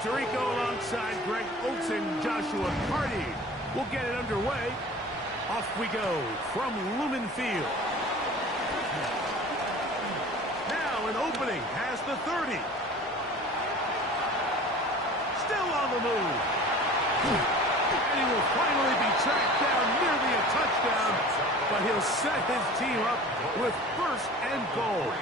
Tirico alongside Greg Oates and Joshua Hardy will get it underway. Off we go from Lumen Field. Now an opening past the 30. Still on the move. And he will finally be tracked down, nearly a touchdown, but he'll set his team up with first and goal.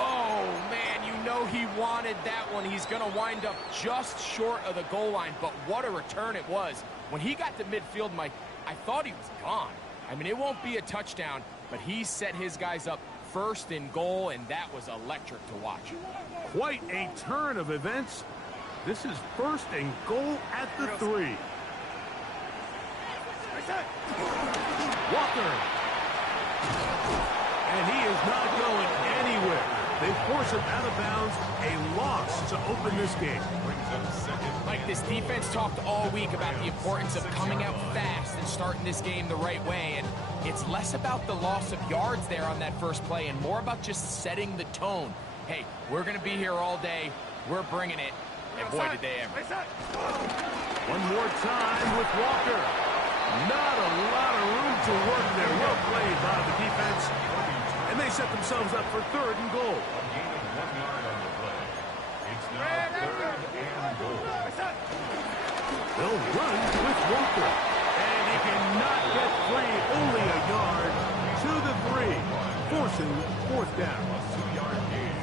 Oh, man, you know he wanted that one. He's going to wind up just short of the goal line, but what a return it was. When he got to midfield, Mike, I thought he was gone. I mean, it won't be a touchdown, but he set his guys up first and goal, and that was electric to watch. Quite a turn of events. This is first and goal at the 3. Walker. And he is not going anywhere. They force him out of bounds. A loss to open this game. Mike, this defense talked all week about the importance of coming out fast and starting this game the right way. And it's less about the loss of yards there on that first play and more about just setting the tone. Hey, we're going to be here all day. We're bringing it. And boy, did they ever. One more time with Walker. Not a lot of room to work there. Well played by the defense. And they set themselves up for third and goal. A gain of 1 yard on the play. It's now third and goal. They'll run with Walker. And he cannot get free. Only a yard to the 3. Forcing fourth down.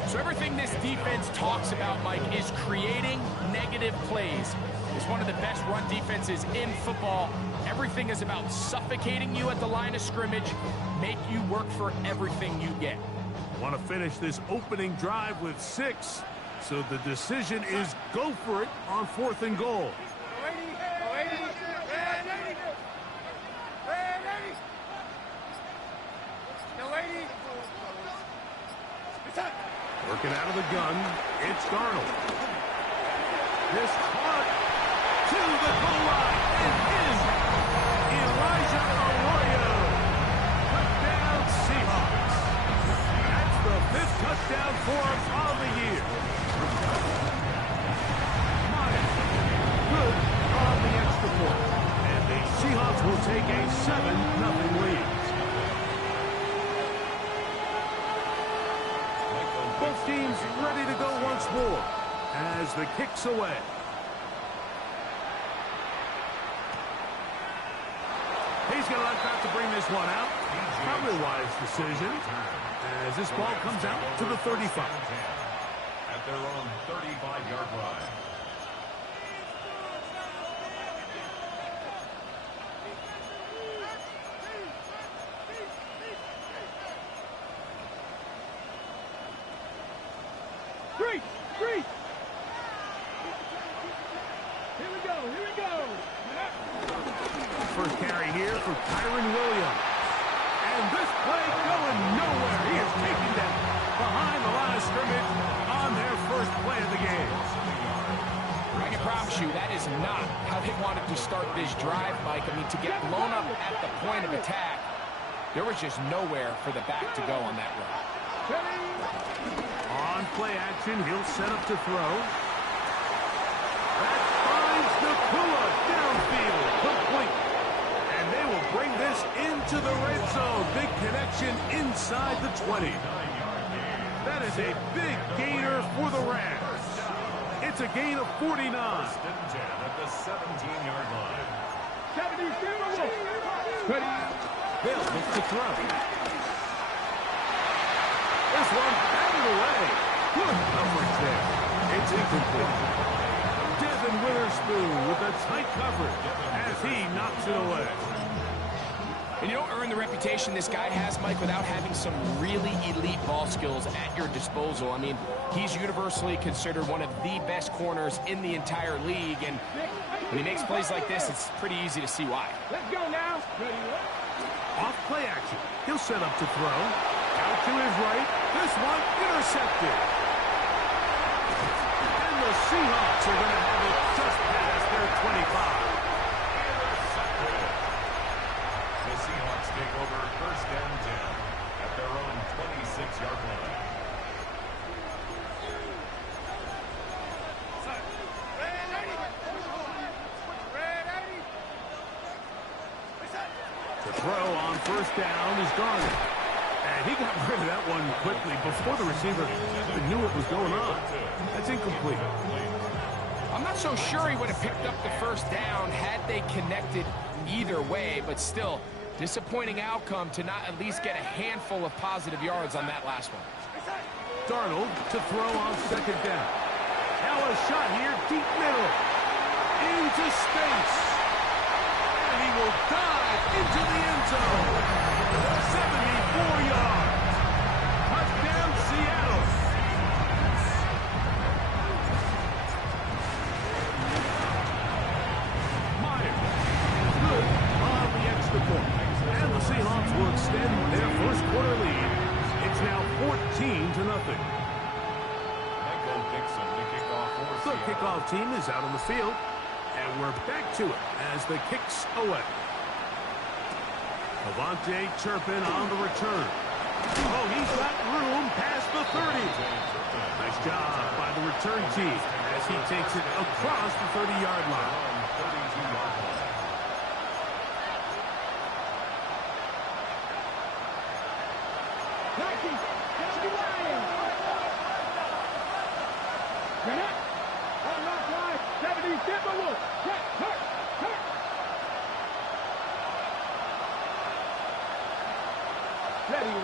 So everything this defense talks about, Mike, is creating negative plays. It's one of the best run defenses in football. Everything is about suffocating you at the line of scrimmage, make you work for everything you get. Want to finish this opening drive with 6. So the decision is go for it on fourth and goal. Working out of the gun, it's Darnold. This caught to the goal line and in. Elijah Arroyo. Touchdown Seahawks. That's the 5th touchdown for him on the year. Myers, good on the extra point. And the Seahawks will take a 7-0 lead. Both teams ready to go once more as the kick's away. He's going to let that to bring this one out. Probably a wise decision as this ball comes out to the 35. At their own 35-yard line. Three. Here we go. First carry here for Kyren Williams. And this play going nowhere. He is taken down behind the line of scrimmage on their first play of the game. I can promise you that is not how they wanted to start this drive, Mike. I mean, to get blown up at the point of attack, there was just nowhere for the back to go on that run. On play action, he'll set up to throw. That finds Nakua downfield, complete. And they will bring this into the red zone. Big connection inside the 20. That is a big gainer for the Rams. It's a gain of 49. At the 17-yard line. Hill looks to throw. This one batted away. Good coverage there. It's incomplete. Devin Witherspoon with a tight coverage as he knocks it away. And you don't earn the reputation this guy has, Mike, without having some really elite ball skills at your disposal. I mean, he's universally considered one of the best corners in the entire league, and when he makes plays like this, it's pretty easy to see why. Let's go now. Off play action. He'll set up to throw. Out to his right. This one intercepted. And the Seahawks are going to have it just past their 25. The Seahawks take over first down 10 at their own 26-yard line. throw on first down is Garner. And he got rid of that one quickly before the receiver even knew what was going on. That's incomplete. I'm not so sure he would have picked up the first down had they connected either way, but still, disappointing outcome to not at least get a handful of positive yards on that last one. Darnold to throw on second down. Now a shot here, deep middle. Into space. And he will dive into the end zone. 74 yards. Touchdown, Seattle. Myers. Good on the extra point. And the Seahawks will extend their first quarter lead. It's now 14-0. Michael Dixon, the kickoff for The Seattle. kickoff team is out on the field, and we're back to it as the kick's away. Avante Turpin on the return. Oh, he's got room past the 30. Nice job by the return team as he takes it across the 30-yard line. 32-yard line.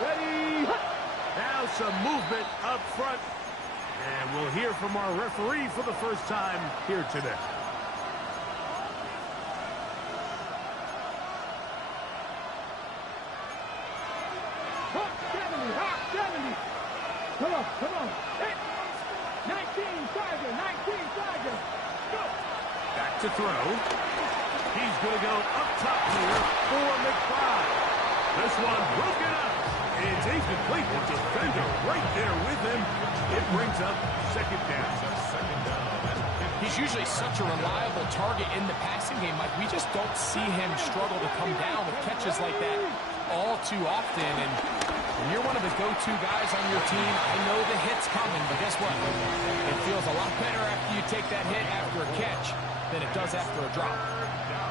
Ready. Now some movement up front. And we'll hear from our referee for the first time here today. Come on. 19 Tiger. Go. Back to throw. He's going to go up top here for McBride. This one broken up. It's incomplete. The defender right there with him. It brings up second down. He's usually such a reliable target in the passing game, Mike. We just don't see him struggle to come down with catches like that all too often. And when you're one of the go-to guys on your team, I know the hit's coming, but guess what? It feels a lot better after you take that hit after a catch than it does after a drop.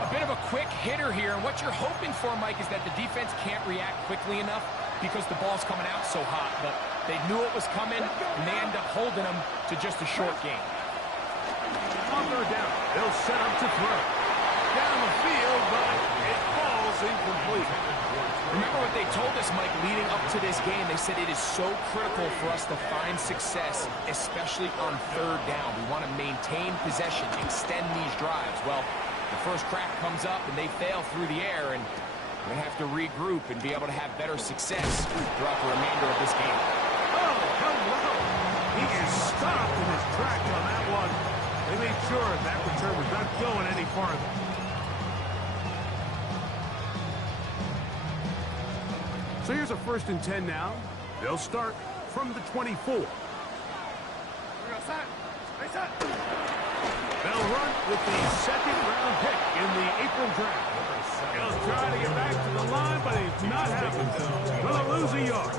A bit of a quick hitter here, and what you're hoping for, Mike, is that the defense can't react quickly enough because the ball's coming out so hot. But they knew it was coming, and they end up holding them to just a short game. On third down, they'll set up to throw. Down the field, but it falls incomplete. Remember what they told us, Mike, leading up to this game. They said it is so critical for us to find success, especially on third down. We want to maintain possession, extend these drives. Well, the first crack comes up, and they fail through the air, and we're going to have to regroup and be able to have better success throughout the remainder of this game. Oh, hello. He is stopped in his track on that one. They made sure that return was not going any farther. So here's a 1st and 10 now. They'll start from the 24. They'll run with the second-round pick in the April draft. He'll try to get back to the line, but he's not happening. Will lose a yard.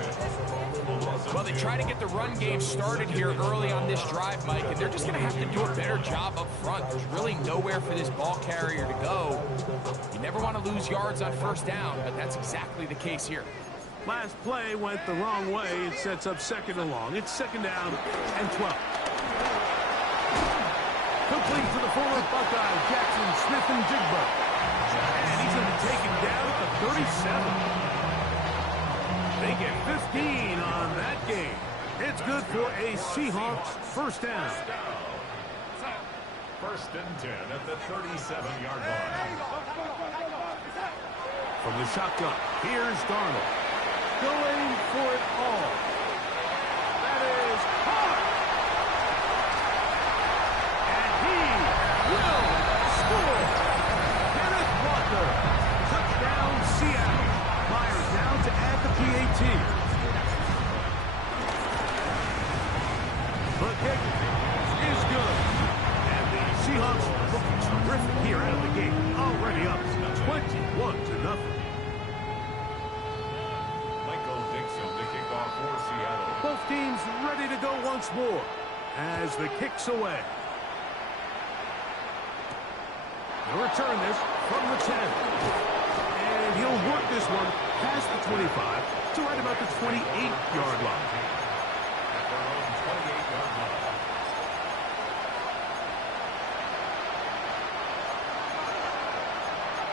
Well, they try to get the run game started here early on this drive, Mike, and they're just going to have to do a better job up front. There's really nowhere for this ball carrier to go. You never want to lose yards on first down, but that's exactly the case here. Last play went the wrong way. It sets up second and long. It's second down and 12. Complete to the former Buckeye, Jackson Smith-Njigba. And he's going to be taken down at the 37. They get 15 on that game. It's good for a Seahawks first down. 1st and 10 at the 37-yard line. From the shotgun, here's Darnold. Going for it all. That is hard. And he will score. Kenneth Walker. Touchdown, Seattle. Myers now to add the PAT. The kick is good. And the Seahawks looking terrific here out of the gate. Already up 21-0. Both teams ready to go once more as the kick's away. They'll return this from the 10. And And he'll work this one past the 25 to right about the 28-yard line. At their own 28-yard line.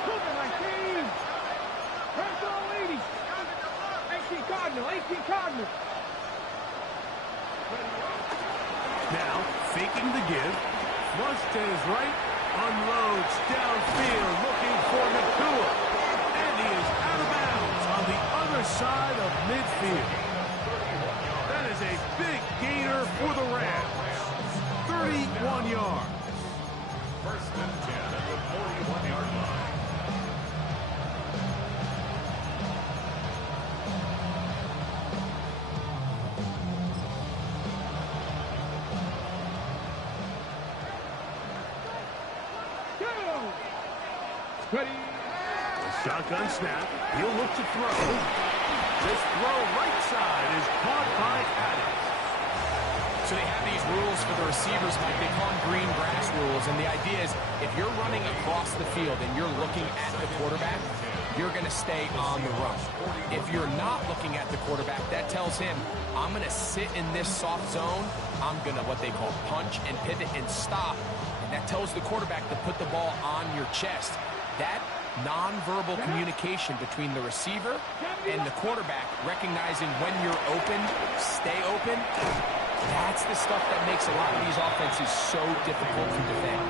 Cougar 19. Turns all 80. 18 Cardinal. 18 Cardinal. Now, faking the give. Flush to his right. Unloads downfield looking for Nakua. And he is out of bounds on the other side of midfield. That is a big gainer for the Rams. 31 yards. First and 10 at the 41-yard line. Ready. Shotgun snap. He'll look to throw. This throw right side is caught by Adams. So they have these rules for the receivers, Mike. They call them green grass rules. And the idea is if you're running across the field and you're looking at the quarterback, you're going to stay on the run. If you're not looking at the quarterback, that tells him, I'm going to sit in this soft zone. I'm going to what they call punch and pivot and stop. And that tells the quarterback to put the ball on your chest. That nonverbal communication between the receiver and the quarterback, recognizing when you're open, stay open, that's the stuff that makes a lot of these offenses so difficult to defend.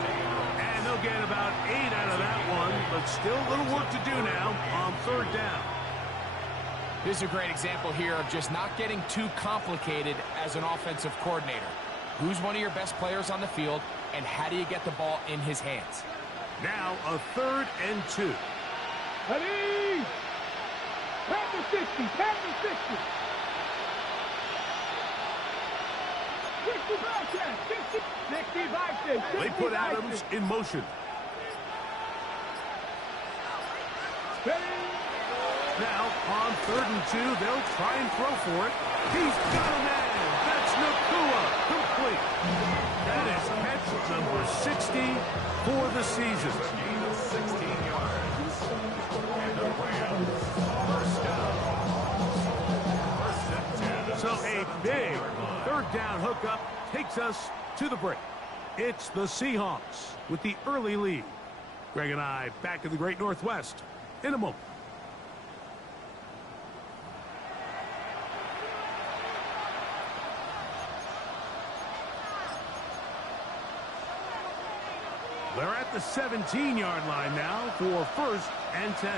And they'll get about 8 out of that one, but still a little work to do now on third down. This is a great example here of just not getting too complicated as an offensive coordinator. Who's one of your best players on the field, and how do you get the ball in his hands? Now a 3rd and 2. Ready. Pass the 60. Pass the 60. 65 chance. 60. 65 chance. They put Adams in motion. Ready. Now on 3rd and 2, they'll try and throw for it. He's got a man. That's Nakua. Complete. That is catch number 60 for the season. 16 yards. And the Rams, first down. First and 10. So a big 3rd down hookup takes us to the break. It's the Seahawks with the early lead. Greg and I back in the Great Northwest in a moment. They're at the 17-yard line now for 1st and 10.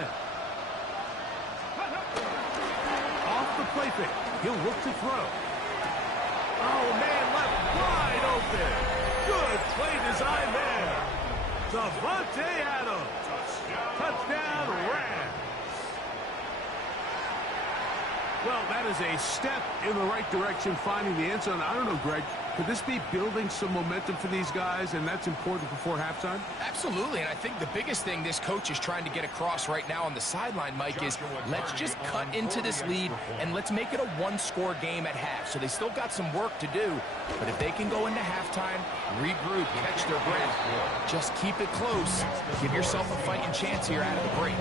Off the play fake. He'll look to throw. Oh, man, left wide open. Good play design there. Davante Adams. Touchdown, Rams. Well, that is a step in the right direction, finding the end zone. I don't know, Greg. Could this be building some momentum for these guys, and that's important before halftime? Absolutely, and I think the biggest thing this coach is trying to get across right now on the sideline, Mike, is let's just cut into this lead and let's make it a one-score game at half. So they still got some work to do, but if they can go into halftime, regroup, catch their breath, just keep it close, give yourself a fighting chance here out of the break.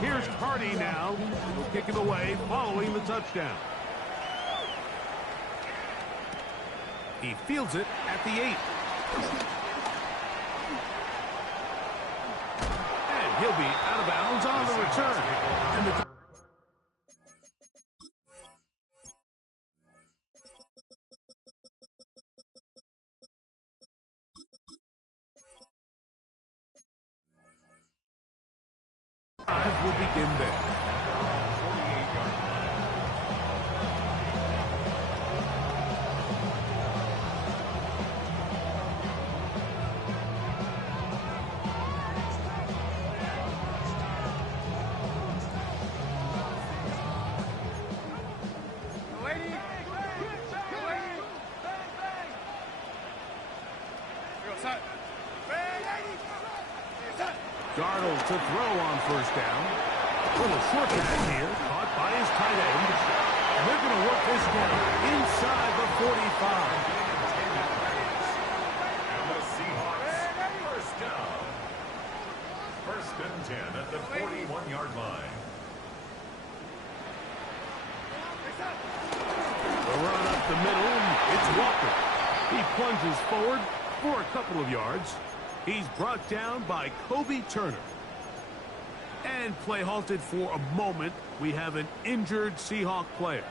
Here's Cardi now. He'll kick it away following the touchdown. He fields it at the 8. And he'll be out of bounds on the return. And the will begin there. Darnold to throw on 1st down. Little short pass here, caught by his tight end. And they're going to work this down inside the 45. And the Seahawks, first down. First and 10 at the 41-yard line. The run up the middle, it's Walker. He plunges forward for a couple of yards. He's brought down by Kobe Turner. And play halted for a moment. We have an injured Seahawk player.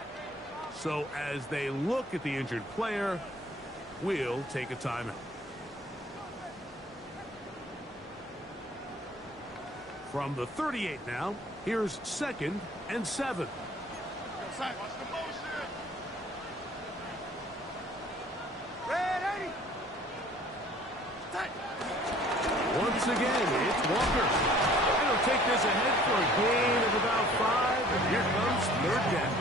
So as they look at the injured player, we'll take a timeout. From the 38 now, here's 2nd and 7. Once again, it's Walker. And he'll take this ahead for a gain of about 5. And here comes 3rd down.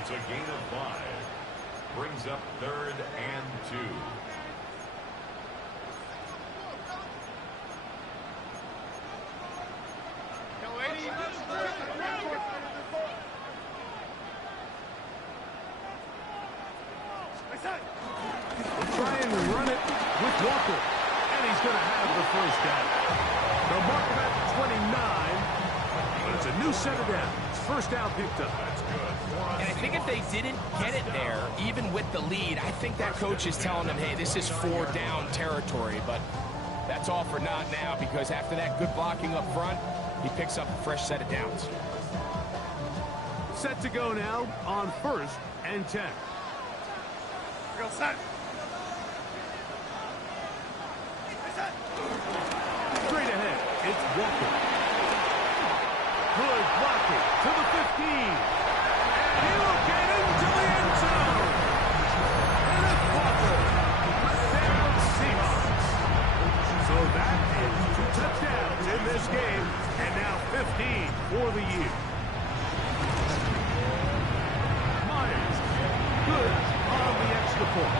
It's a gain of 5. Brings up 3rd and 2. Try and run it with Walker. And he's going to have the first down. They'll mark him at 29. But it's a new set of downs. First down picked up. That's good. And I think if they didn't get it there, even with the lead, I think that coach is telling them, hey, this is 4 down territory. But that's all for naught now, because after that good blocking up front, he picks up a fresh set of downs. Set to go now on 1st and 10. Straight ahead, it's Walker. Good blocking to the 15. And he'll get into the end zone. And it's Walker. Touchdown Seahawks. So that is 2 touchdowns in this game. And now 15 for the year. Myers. Good on the extra point.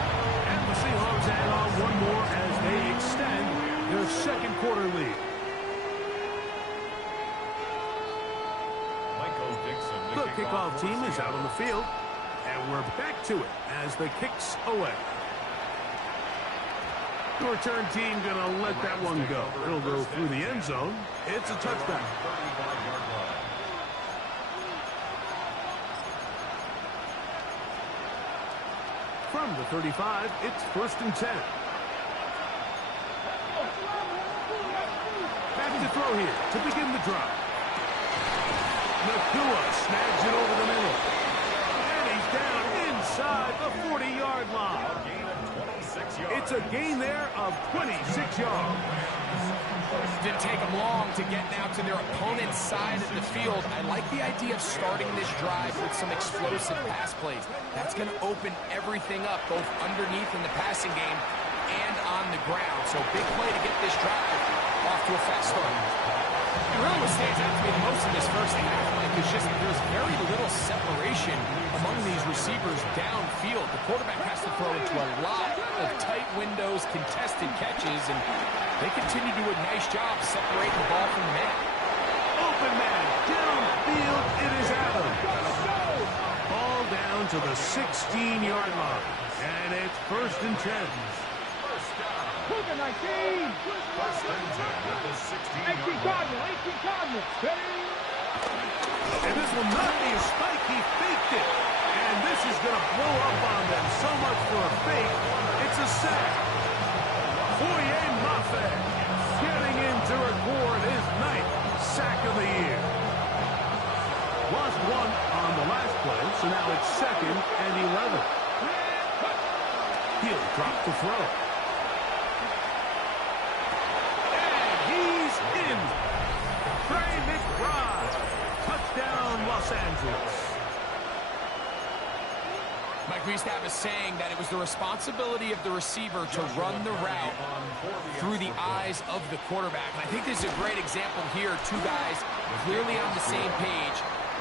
And the Seahawks add on one more as they extend their 2nd quarter lead. Michael Dixon, The kickoff team is out on the field. And we're back to it as the kick's away. The return team going to let that one go. It'll go through the end zone. It's a touchdown. 35-yard line. From the 35, it's 1st and 10. Back to throw here to begin the drive. Nakua snags it over the middle. And he's down inside the 40-yard line. A gain of 26 yards. It's a gain there of 26 yards. Didn't take them long to get now to their opponent's side of the field. I like the idea of starting this drive with some explosive pass plays. That's going to open everything up, both underneath in the passing game and on the ground. So big play to get this drive off to a fast start. And really what stands out to me the most in this first half, Mike, is just there's very little separation among these receivers downfield. The quarterback has to throw into a lot of tight windows, contested catches, and they continue to do a nice job separating the ball from the man. Open man, downfield, it is Adams. Ball down to the 16-yard line. And it's 1st and 10. Look at 19. First and 10 at the 16-yard 18 line. Cardinal, 18 Cardinal. And this will not be a spike. He faked it. And this is going to blow up on them. So much for a fake. It's a sack. Foye Mafe getting in to record his 9th sack of the year. Lost 1 on the last play, so now it's 2nd and 11. He'll drop the throw. And he's in. Trey McBride. Touchdown, Los Angeles. Mike, we used to have a saying that it was the responsibility of the receiver to run the route through the eyes of the quarterback. And I think this is a great example here. 2 guys clearly on the same page.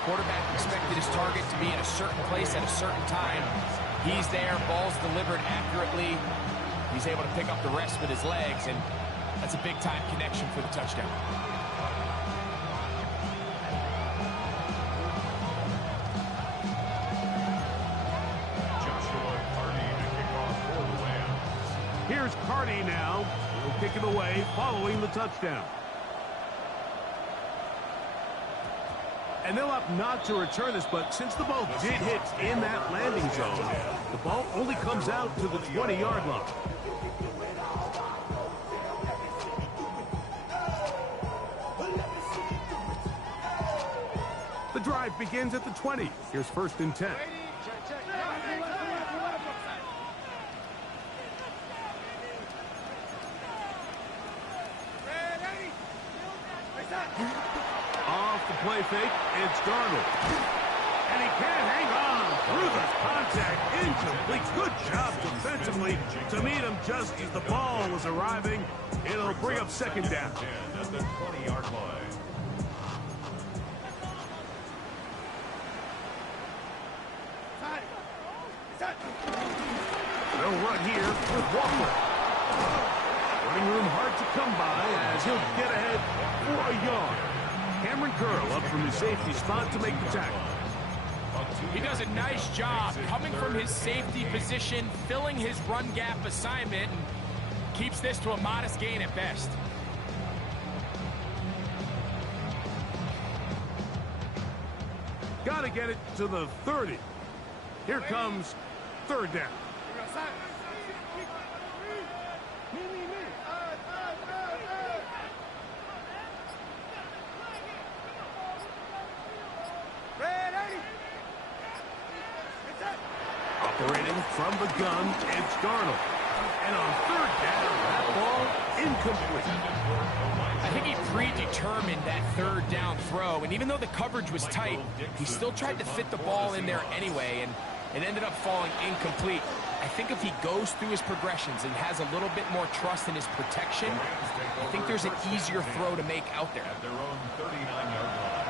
Quarterback expected his target to be in a certain place at a certain time. He's there, ball's delivered accurately. He's able to pick up the rest with his legs, and that's a big-time connection for the touchdown. Here's Carty now. He'll kick it away following the touchdown. And they'll opt not to return this, but since the ball did hit in that landing zone, the ball only comes out to the 20-yard line. The drive begins at the 20. Here's 1st and 10. Off the play fake, it's Darnold. And he can't hang on through the contact. Incomplete. Good job defensively to meet him just as the ball was arriving. It'll bring up 2nd down. At the 20-yard line. They'll run here with Walker. Running room hard to come by as he'll get ahead for a yard. Cameron Curl up from his safety spot to make the tackle. He does a nice job coming from his safety position, filling his run gap assignment, and keeps this to a modest gain at best. Got to get it to the 30. Here comes 3rd down. Operating from the gun, it's Darnold. And on 3rd down, that ball incomplete. I think he predetermined that 3rd down throw, and even though the coverage was tight, he still tried to fit the ball in there anyway, and it ended up falling incomplete. I think if he goes through his progressions and has a little bit more trust in his protection, I think there's an easier throw to make out there. At their own 39-yard line.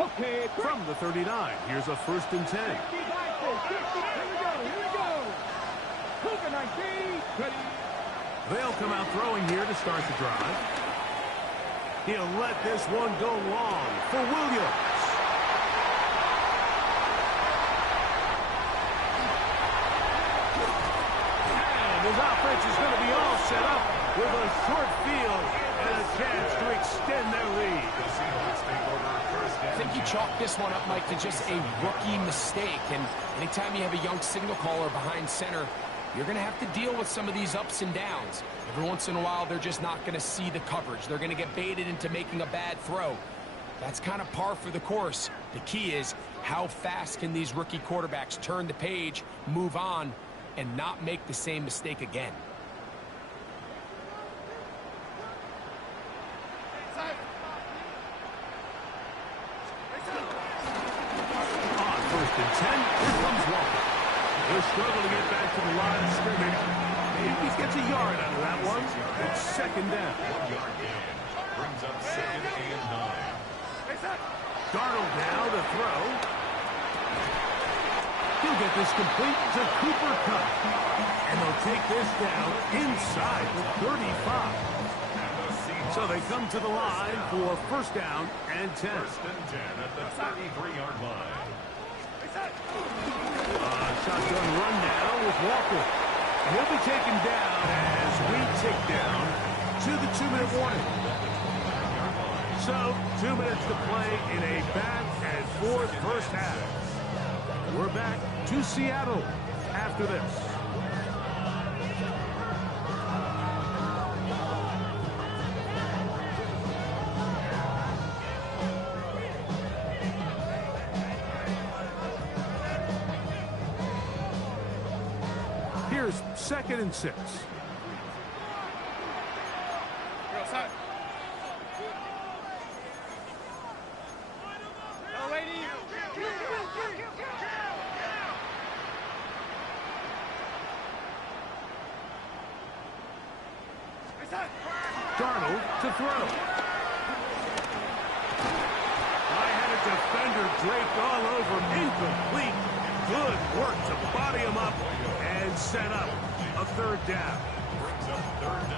Okay, From the 39, here's a 1st and 10. Here we go. Cougar 19, ready. They'll come out throwing here to start the drive. He'll let this one go long for Williams. And his offense is going to be all set up with a short field and a chance to extend their lead. I think you chalk this one up, Mike, to just a rookie mistake. And anytime you have a young signal caller behind center, you're going to have to deal with some of these ups and downs. Every once in a while, they're just not going to see the coverage. They're going to get baited into making a bad throw. That's kind of par for the course. The key is how fast can these rookie quarterbacks turn the page, move on, and not make the same mistake again. On 1st and 10, here comes Walker. He'll struggle to get back to the line of scrimmage. Maybe he gets a yard out of that one. It's 2nd down. 1-yard gain. Brings up 2nd and 9. Darnold now to throw. He'll get this complete to Cooper Kupp. And they'll take this down inside the 35. So they come to the line for 1st down and 10. 1st and 10 at the 33-yard line. Shotgun run now with Walker. And he'll be taken down as we tick down to the 2-minute warning. So, 2 minutes to play in a back-and-forth first half. We're back to Seattle after this. Here's 2nd and 6. Darnold to throw. I had a defender draped all over him. Incomplete. Good work to body him up and set up a third down.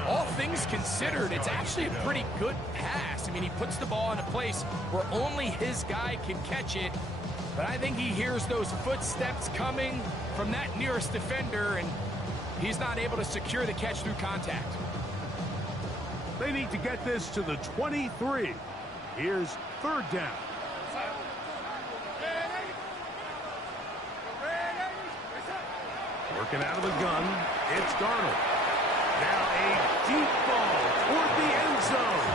All things considered, it's actually a pretty good pass. I mean, he puts the ball in a place where only his guy can catch it. But I think he hears those footsteps coming from that nearest defender, and he's not able to secure the catch through contact. They need to get this to the 23. Here's third down. Working out of the gun, it's Darnold. Now a deep ball toward the end zone.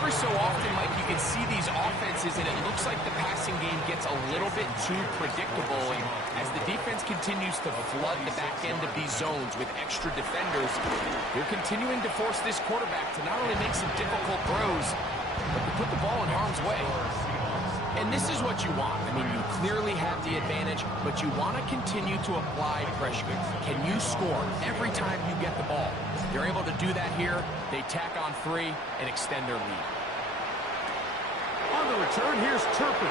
Every so often, Mike, you can see these offenses, and it looks like the passing game gets a little bit too predictable. And as the defense continues to flood the back end of these zones with extra defenders, they're continuing to force this quarterback to not only make some difficult throws, but to put the ball in harm's way. And this is what you want. I mean, you clearly have the advantage, but you want to continue to apply pressure. Can you score every time you get the ball? They're able to do that here. They tack on 3 and extend their lead. On the return, here's Turpin.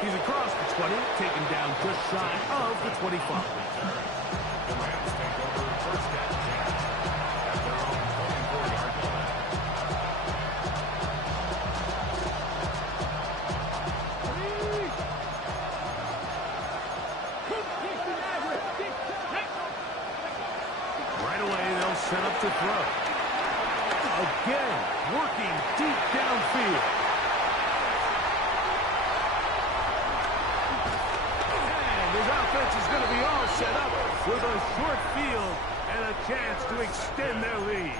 He's across the 20, taken down just shy of the 25. The Rams take over first and 10 at their own 24-yard line. Right away, they'll set up to throw. Again, working deep downfield. And his offense is going to be all set up with a short field and a chance to extend their lead.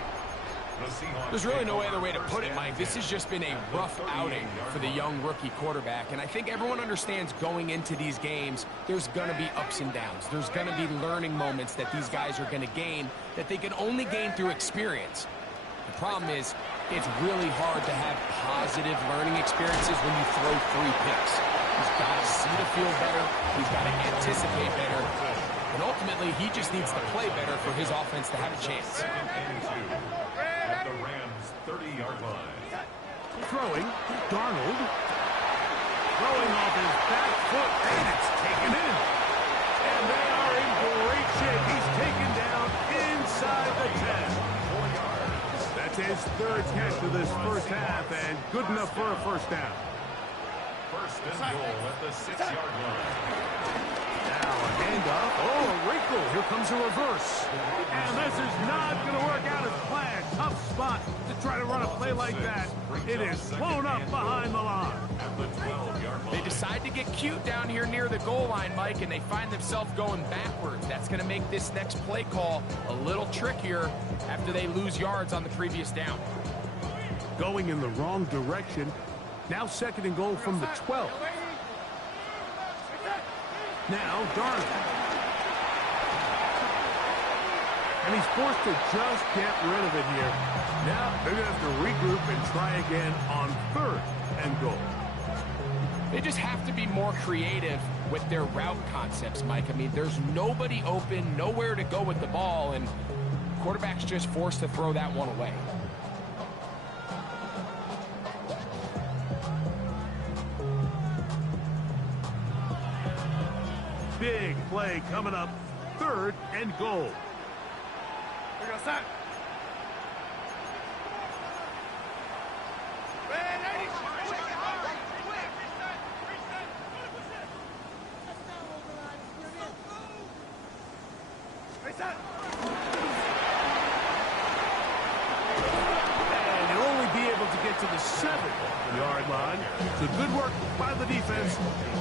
There's really no other way to put it, Mike. This has just been a rough outing for the young rookie quarterback, and I think everyone understands going into these games, there's going to be ups and downs. There's going to be learning moments that these guys are going to gain that they can only gain through experience. The problem is, it's really hard to have positive learning experiences when you throw 3 picks. He's got to see the field better. He's got to anticipate better. And ultimately, he just needs to play better for his offense to have a chance. At the Rams' 30-yard line. Throwing, Darnold. Throwing off his back foot, and it's taken in. And they are in great shape. He's taken down inside the 10. That's his 3rd catch of this first half, and good enough for a first down. First and goal at the 6-yard line. Now a handoff. Oh, a wrinkle. Here comes a reverse. And this is not going to work out as planned. Tough spot to try to run a play like that. It is blown up behind the line. At the 12-yard line. They decide to get cute down here near the goal line, Mike, and they find themselves going backwards. That's going to make this next play call a little trickier after they lose yards on the previous down. Going in the wrong direction. Now 2nd and goal from the 12. Now Darnold. And he's forced to just get rid of it here. Now they're going to have to regroup and try again on 3rd and goal. They just have to be more creative with their route concepts, Mike. I mean, there's nobody open, nowhere to go with the ball, and quarterback's just forced to throw that one away. Big play coming up. 3rd and goal. And he'll only be able to get to the 7-yard line. So good work by the defense.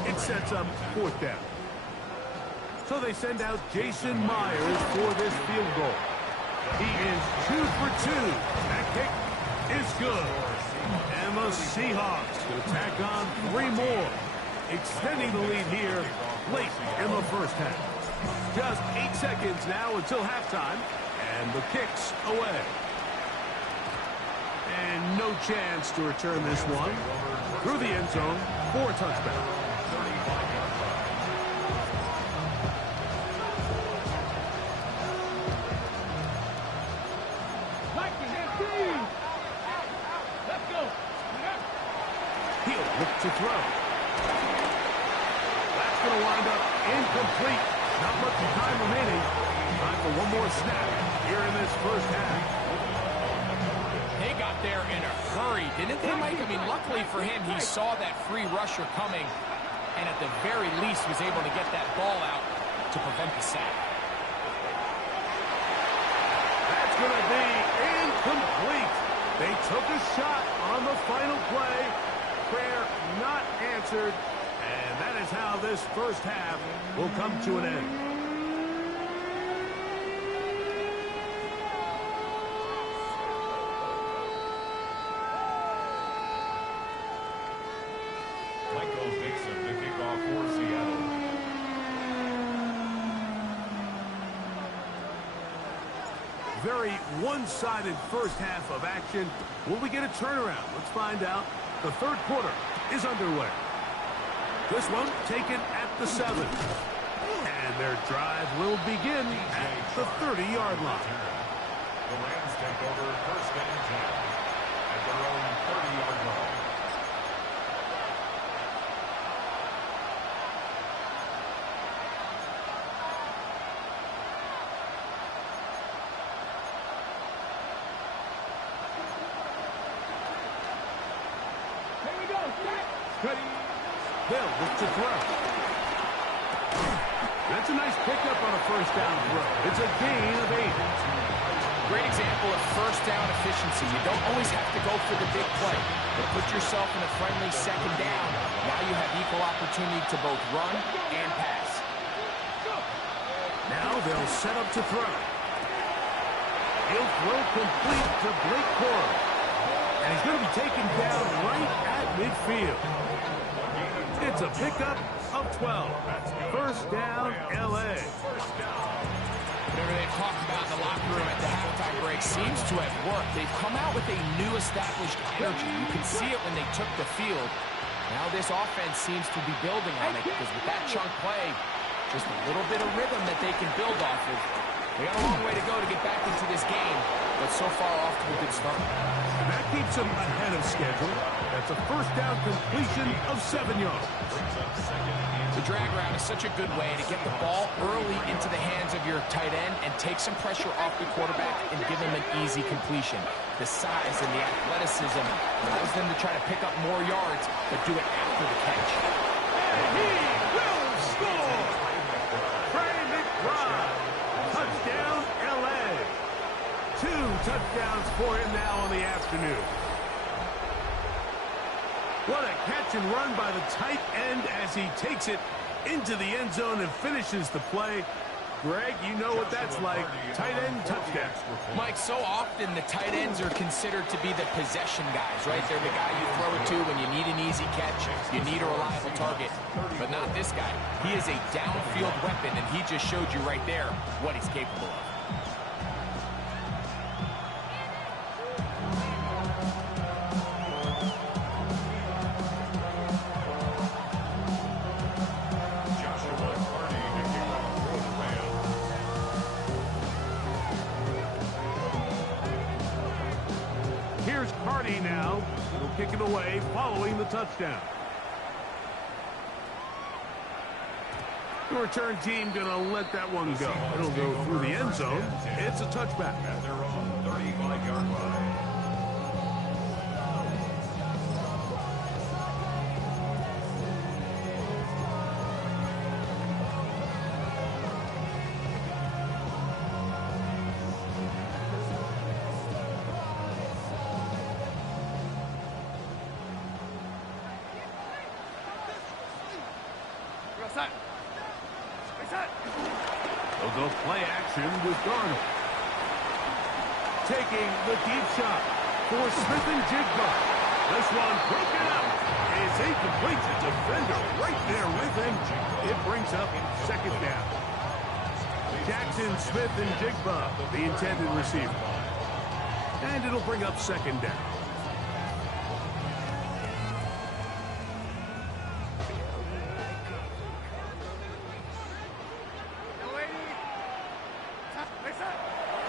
It sets up 4th down. So they send out Jason Myers for this field goal. He is 2 for 2. That kick is good. And the Seahawks will tack on 3 more, extending the lead here late in the first half. Just 8 seconds now until halftime, and the kick's away. And no chance to return this one through the end zone for a touchdown. He'll look to throw. That's going to wind up incomplete. Not much time remaining. Time for one more snap here in this first half. They got there in a hurry, didn't they, Mike? I mean, luckily for him, he saw that free rusher coming, and at the very least was able to get that ball out to prevent the sack. That's going to be incomplete. They took a shot on the final play. Prayer not answered. And that is how this first half will come to an end. Michael Dixon, the kickoff for Seattle. Very one-sided first half of action. Will we get a turnaround? Let's find out. The third quarter is underway. This one taken at the 7. And their drive will begin at the 30-yard line. The Rams take over first and 10 at their own 30-yard line. Here we go. Set. Ready. Hill looks to throw. That's a nice pickup on a first down throw. It's a gain of 8. Great example of first down efficiency. You don't always have to go for the big play, but put yourself in a friendly second down. Now you have equal opportunity to both run and pass. Now they'll set up to throw. He'll throw complete to Blake Corum. And he's going to be taken down right at midfield. It's a pickup of 12. First down, L.A. Whatever they've talked about in the locker room at the halftime break seems to have worked. They've come out with a new established energy. You can see it when they took the field. Now this offense seems to be building on it because with that chunk play, just a little bit of rhythm that they can build off of. They got a long way to go to get back into this game, but so far off to a good start. And that keeps them ahead of schedule. That's a first down completion of 7 yards. The drag route is such a good way to get the ball early into the hands of your tight end and take some pressure off the quarterback and give him an easy completion. The size and the athleticism allows them to try to pick up more yards, but do it after the catch. And he will score! Trey McBride. Touchdown, L.A. 2 touchdowns for him now on the afternoon. What a catch and run by the tight end as he takes it into the end zone and finishes the play. Greg, you know what that's like. Tight end touchdown. Mike, so often the tight ends are considered to be the possession guys, right? They're the guy you throw it to when you need an easy catch, you need a reliable target. But not this guy. He is a downfield weapon, and he just showed you right there what he's capable of. Here's Cardi now. He'll kick it away following the touchdown. The return team going to let that one go. It'll go through the end zone. It's a touchback. At their own 35-yard line. They'll go play action with Darnold. Taking the deep shot for Smith-Njigba. This one broken up. It's incomplete. The defender right there with him. It brings up second down. Jackson Smith-Njigba, the intended receiver. And it'll bring up second down.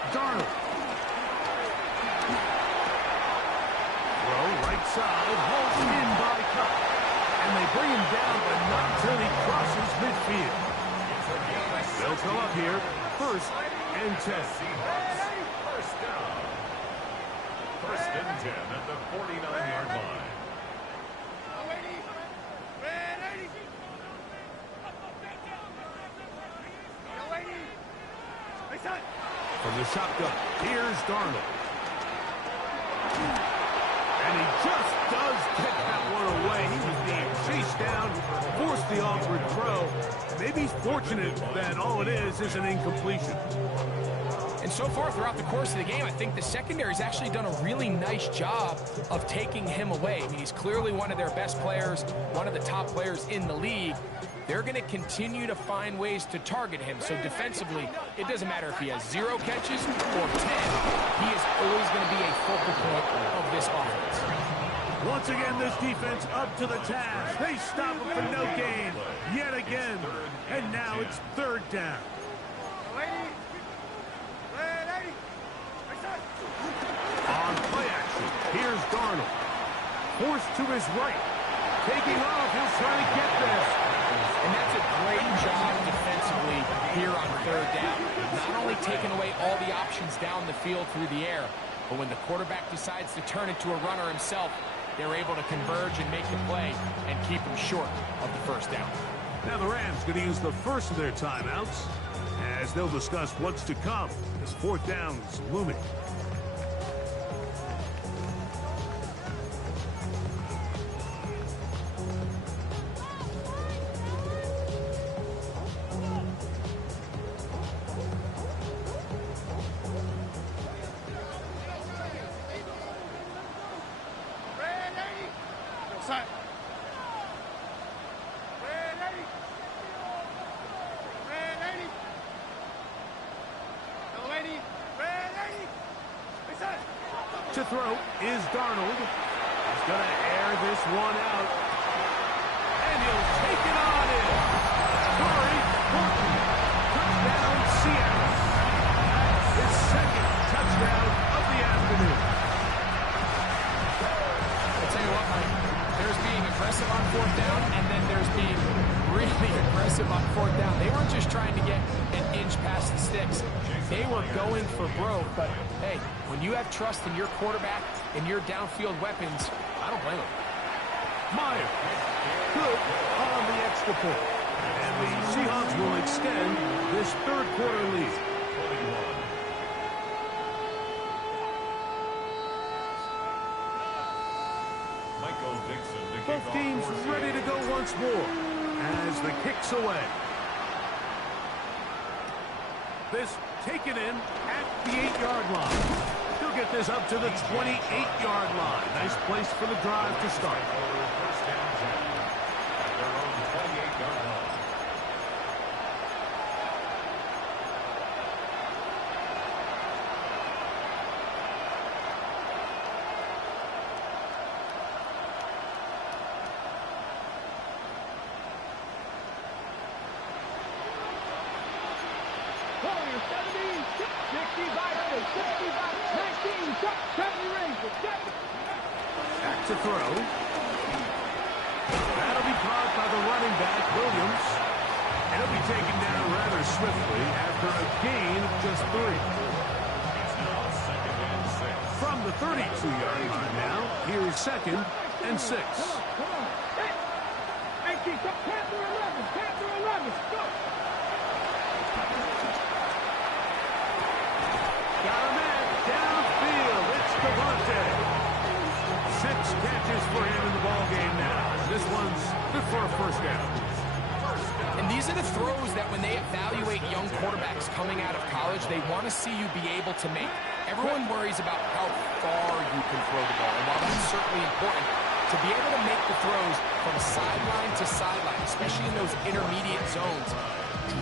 Darnold. Throw right side, hauled in by Cup. And they bring him down, but not until he crosses midfield. They'll come up here, 1st and 10. First down. 1st and 10 at the 49-yard line. From the shotgun, here's Darnold. And he just does get that one away. He was being chased down, forced the awkward throw. Maybe he's fortunate that all it is an incompletion. And so far throughout the course of the game, I think the secondary's actually done a really nice job of taking him away. I mean, he's clearly one of their best players, one of the top players in the league. They're going to continue to find ways to target him. So defensively, it doesn't matter if he has 0 catches or 10. He is always going to be a focal point of this offense. Once again, this defense up to the task. They stop him for no gain yet again. And now it's 3rd down. On play action, here's Darnold. Forced to his right. Taking off, he'll try to get there. And that's a great job defensively here on 3rd down. Not only taking away all the options down the field through the air, but when the quarterback decides to turn into a runner himself, they're able to converge and make the play and keep him short of the 1st down. Now the Rams going to use the first of their timeouts as they'll discuss what's to come as 4th down is looming. To throw is Darnold. He's going to air this one out. And he'll take it on in. Corey Horton. Touchdown, Seattle. That's his 2nd touchdown of the afternoon. I'll tell you what, Mike, there's being aggressive on 4th down, and then there's being really aggressive on 4th down. They weren't just trying to get an inch past the sticks. They were going for broke, but hey, when you have trust in your quarterback and your downfield weapons, I don't blame them. Meyer, good on the extra point. And the Seahawks will extend this 3rd quarter lead. Michael Dixon to kick Both off teams for ready to go once more as the kick's away. This taken in at the 8-yard line. He'll get this up to the 28-yard line. Nice place for the drive to start. 1st and 10 at their own 28-yard line. Warriors 70, 65, 19, 70 Rangers. Back to throw. That'll be caught by the running back, Williams. And he'll be taken down rather swiftly after a gain of just 3. It's now 2nd and 6. From the 32-yard line now, here's 2nd and 6. Come on. Hey, keep up. Panther 11. Panther 11. Go. Got a man downfield. It's Devontae. 6 catches for him in the ballgame now. This one's good for a 1st down. And these are the throws that when they evaluate young quarterbacks coming out of college, they want to see you be able to make. Everyone worries about how far you can throw the ball. And while that's certainly important, to be able to make the throws from sideline to sideline, especially in those intermediate zones,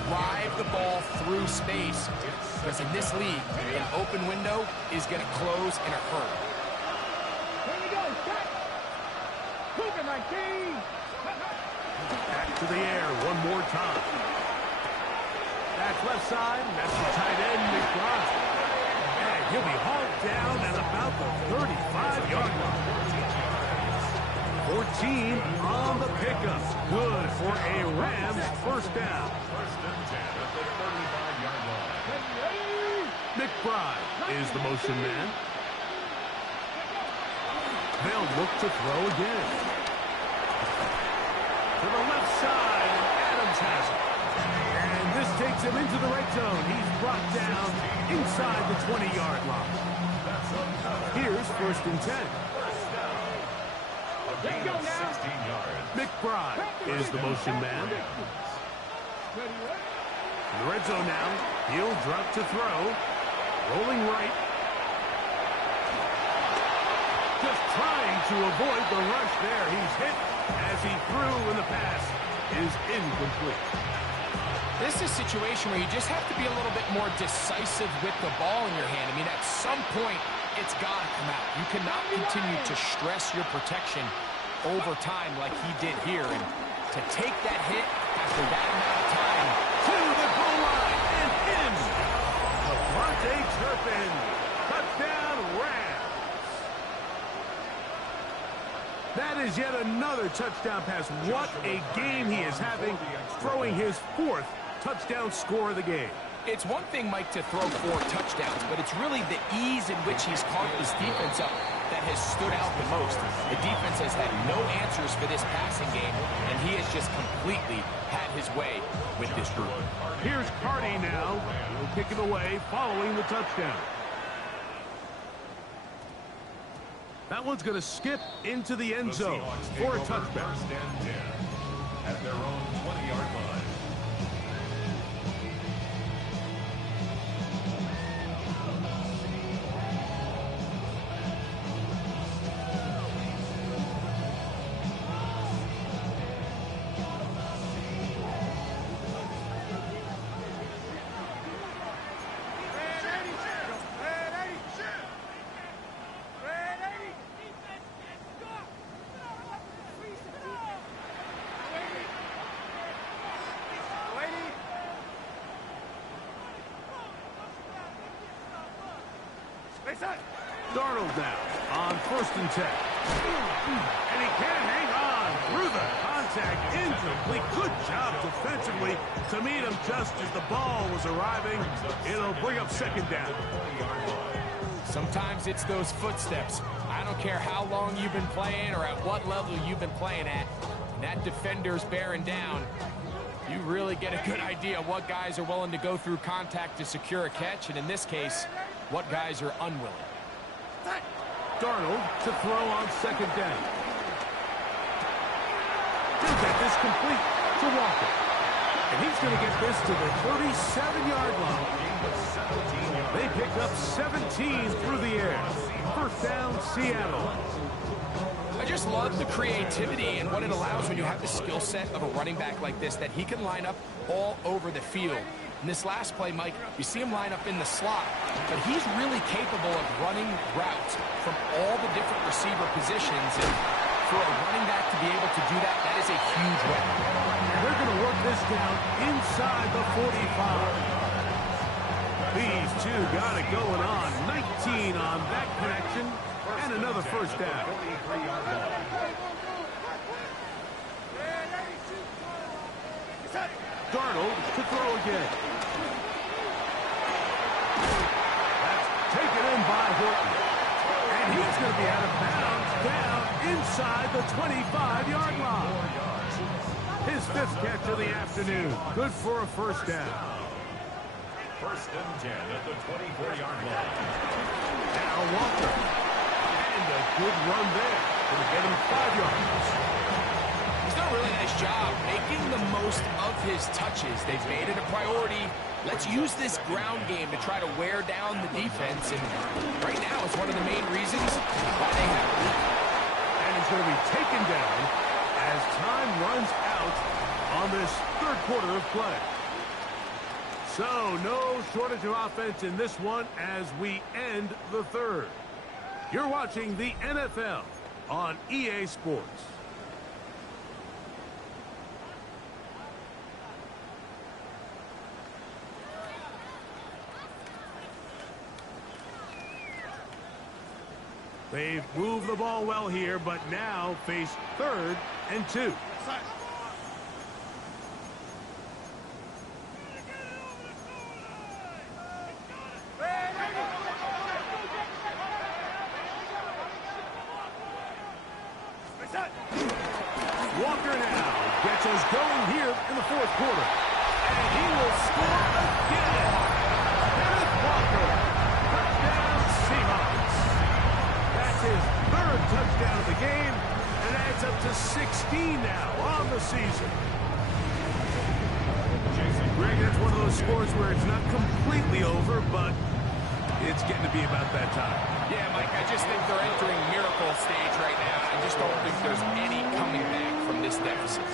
drive the ball through space. Because in this league, an open window is going to close in a hurry. Here we go. Set. Cougar 19. Back to the air one more time. Back left side. That's the tight end, McBride. And he'll be hauled down at about the 35-yard line. 14 on the pickup. Good for for a Rams first down. First and 10 at the 35-yard line. McBride is the motion man. They'll look to throw again. To the left side, and Adams has it. And this takes him into the red zone. He's brought down inside the 20-yard line. Here's first and 10. A gain of 16 yards. McBride is the motion man. In the red zone now. He'll drop to throw. Rolling right. Just trying to avoid the rush there. He's hit as he threw, and the pass is incomplete. This is a situation where you just have to be a little bit more decisive with the ball in your hand. I mean, at some point, it's got to come out. You cannot continue to stress your protection over time like he did here. And to take that hit after that amount of time. To the goal line and in. Devontae Turpin. Touchdown, Rams. That is yet another touchdown pass. What a game he is having, throwing his 4th touchdown score of the game. It's one thing, Mike, to throw 4 touchdowns, but it's really the ease in which he's caught this defense up that has stood out the most. The defense has had no answers for this passing game, and he has just completely had his way with this group. Here's Carty now. He'll kick it away following the touchdown. That one's going to skip into the end zone for a touchdown. First and 10 at their own 20-yard line. Darnold now on first and 10. And he can't hang on through the contact. Incomplete. Good job defensively to meet him just as the ball was arriving. It'll bring up second down. Sometimes it's those footsteps. I don't care how long you've been playing or at what level you've been playing at. When that defender's bearing down, you really get a good idea of what guys are willing to go through contact to secure a catch, and in this case, what guys are unwilling. Darnold to throw on second down. He'll get this complete to Walker. And he's going to get this to the 37-yard line. They pick up 17 through the air. First down, Seattle. I just love the creativity and what it allows when you have the skill set of a running back like this, that he can line up all over the field. In this last play, Mike, you see him line up in the slot, but he's really capable of running routes from all the different receiver positions. And for a running back to be able to do that, that is a huge weapon. And they're going to work this down inside the 45. These two got it going on. 19 on that connection, and another first down. Darnold to throw again. That's taken in by Horton. And he's going to be out of bounds down inside the 25-yard line. His 5th catch of the afternoon. Good for a first down. First and 10 at the 24-yard line. Now Walker. And a good run there. Going to get him 5 yards. He's done a really nice job making the most of his touches. They've made it a priority. Let's use this ground game to try to wear down the defense. And right now, it's one of the main reasons why they have the lead. And he's going to be taken down as time runs out on this 3rd quarter of play. So, no shortage of offense in this one as we end the 3rd. You're watching the NFL on EA Sports. They've moved the ball well here, but now face 3rd and 2. going here in the fourth quarter. And he will score again. Kenneth Walker. Touchdown Seahawks. That's his third touchdown of the game. And adds up to 16 now on the season. Greg, that's one of those scores where it's not completely over, but it's getting to be about that time. Yeah, Mike, I just think they're entering miracle stage right now. I just don't think there's any coming back from this deficit.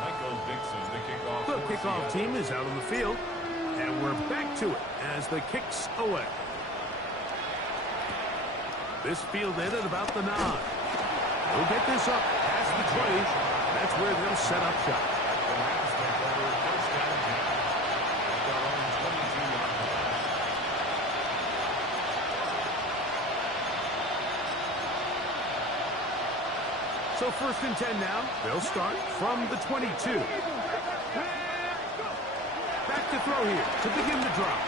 Michael Dixon, the kickoff. The kickoff team is out on the field, and we're back to it as the kick's away. This fielded at about the 9. We'll get this up past the 20. That's where they'll set up shop. The Rams take over first down at their own 22-yard line. So first and 10 now. They'll start from the 22. Back to throw here to begin the drop.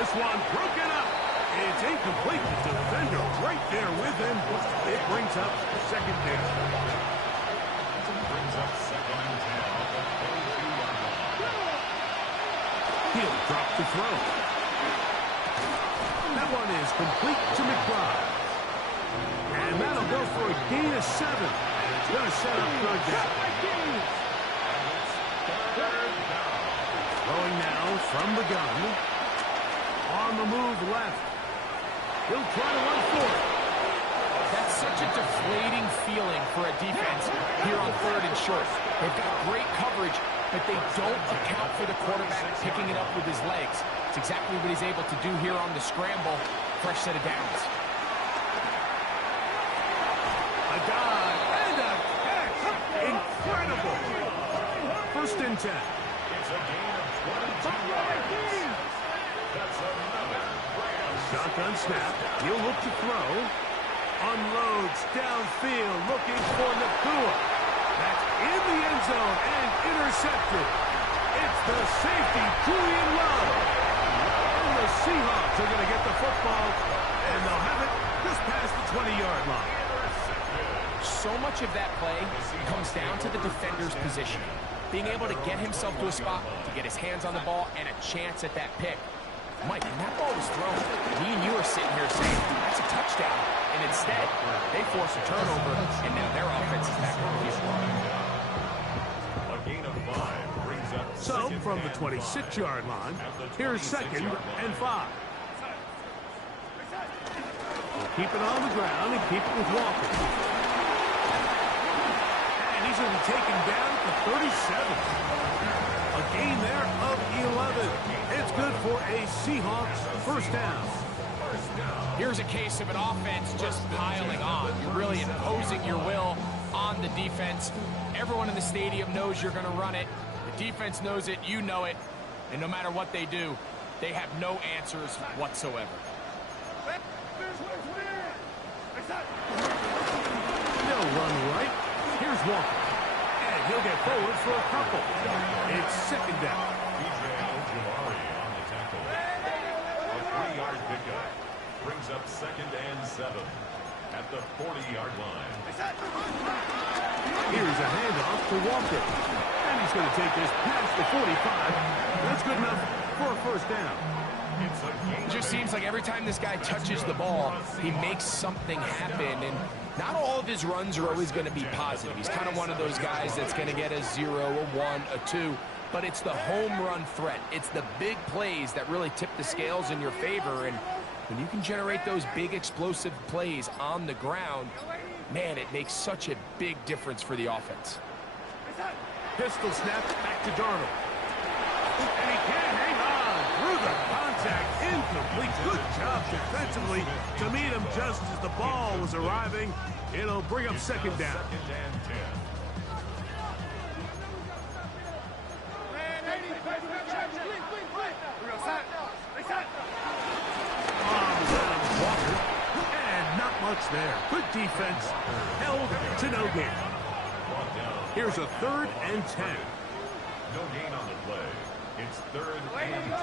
This one broken up. It's incomplete. The defender right there with him. It brings up second down. Brings up second and 10 at the 42-yard line. He'll drop the throw. That one is complete to McBride. And that'll go for a gain of 7. And it's going to set up third down. Throwing now from the gun. On the move left. He'll try to run for it. That's such a deflating feeling for a defense here on third and short. They've got great coverage, but they don't account for the quarterback picking it up with his legs. It's exactly what he's able to do here on the scramble. Fresh set of downs. A dive and a catch. Incredible. First and 10. It's a gain of 22 yards. That's another Rams. Shotgun snap. He'll look to throw. Unloads downfield looking for Nakua. That's in the end zone and intercepted. It's the safety, Julian Love. And the Seahawks are going to get the football, and they'll have it just past the 20-yard line. So much of that play comes down to the defender's positioning. Being able to get himself to a spot, to get his hands on the ball, and a chance at that pick. Mike, when that ball was thrown, me and you are sitting here saying, that's a touchdown. And instead, they force a turnover, and now their offense is back on the field. A gain of 5 brings up So, from the 26-yard line, here's second and 5. We'll keep it on the ground and keep it with Walker. And he's going to be taken down at the 37. A gain there of 11. It's good for a Seahawks first down. Here's a case of an offense just piling on. You're really imposing your will on the defense. Everyone in the stadium knows you're going to run it. The defense knows it, you know it. And no matter what they do, they have no answers whatsoever. They'll run right. Here's Walker. And he'll get forward for a couple. It's second down. DJ Ojulari on the tackle. A 3-yard pickup brings up second and 7 at the 40-yard line. Here's a handoff to Walker. And he's going to take this past the 45. That's good enough for a first down. It's a gain. It just seems like every time this guy touches the ball, he makes something happen. And not all of his runs are always going to be positive. He's kind of one of those guys that's going to get a 0, a 1, a 2. But it's the home run threat. It's the big plays that really tip the scales in your favor. And when you can generate those big explosive plays on the ground, man, it makes such a big difference for the offense. Pistol snap back to Darnold. And he can't hang on through the contact. Incomplete. Good job defensively to meet him just as the ball was arriving. It'll bring up second down. Second and 10. Walker. And not much there. Good defense. Held to no gain. Brought down. Here's a third and 10. No gain on the play. It's third and 10.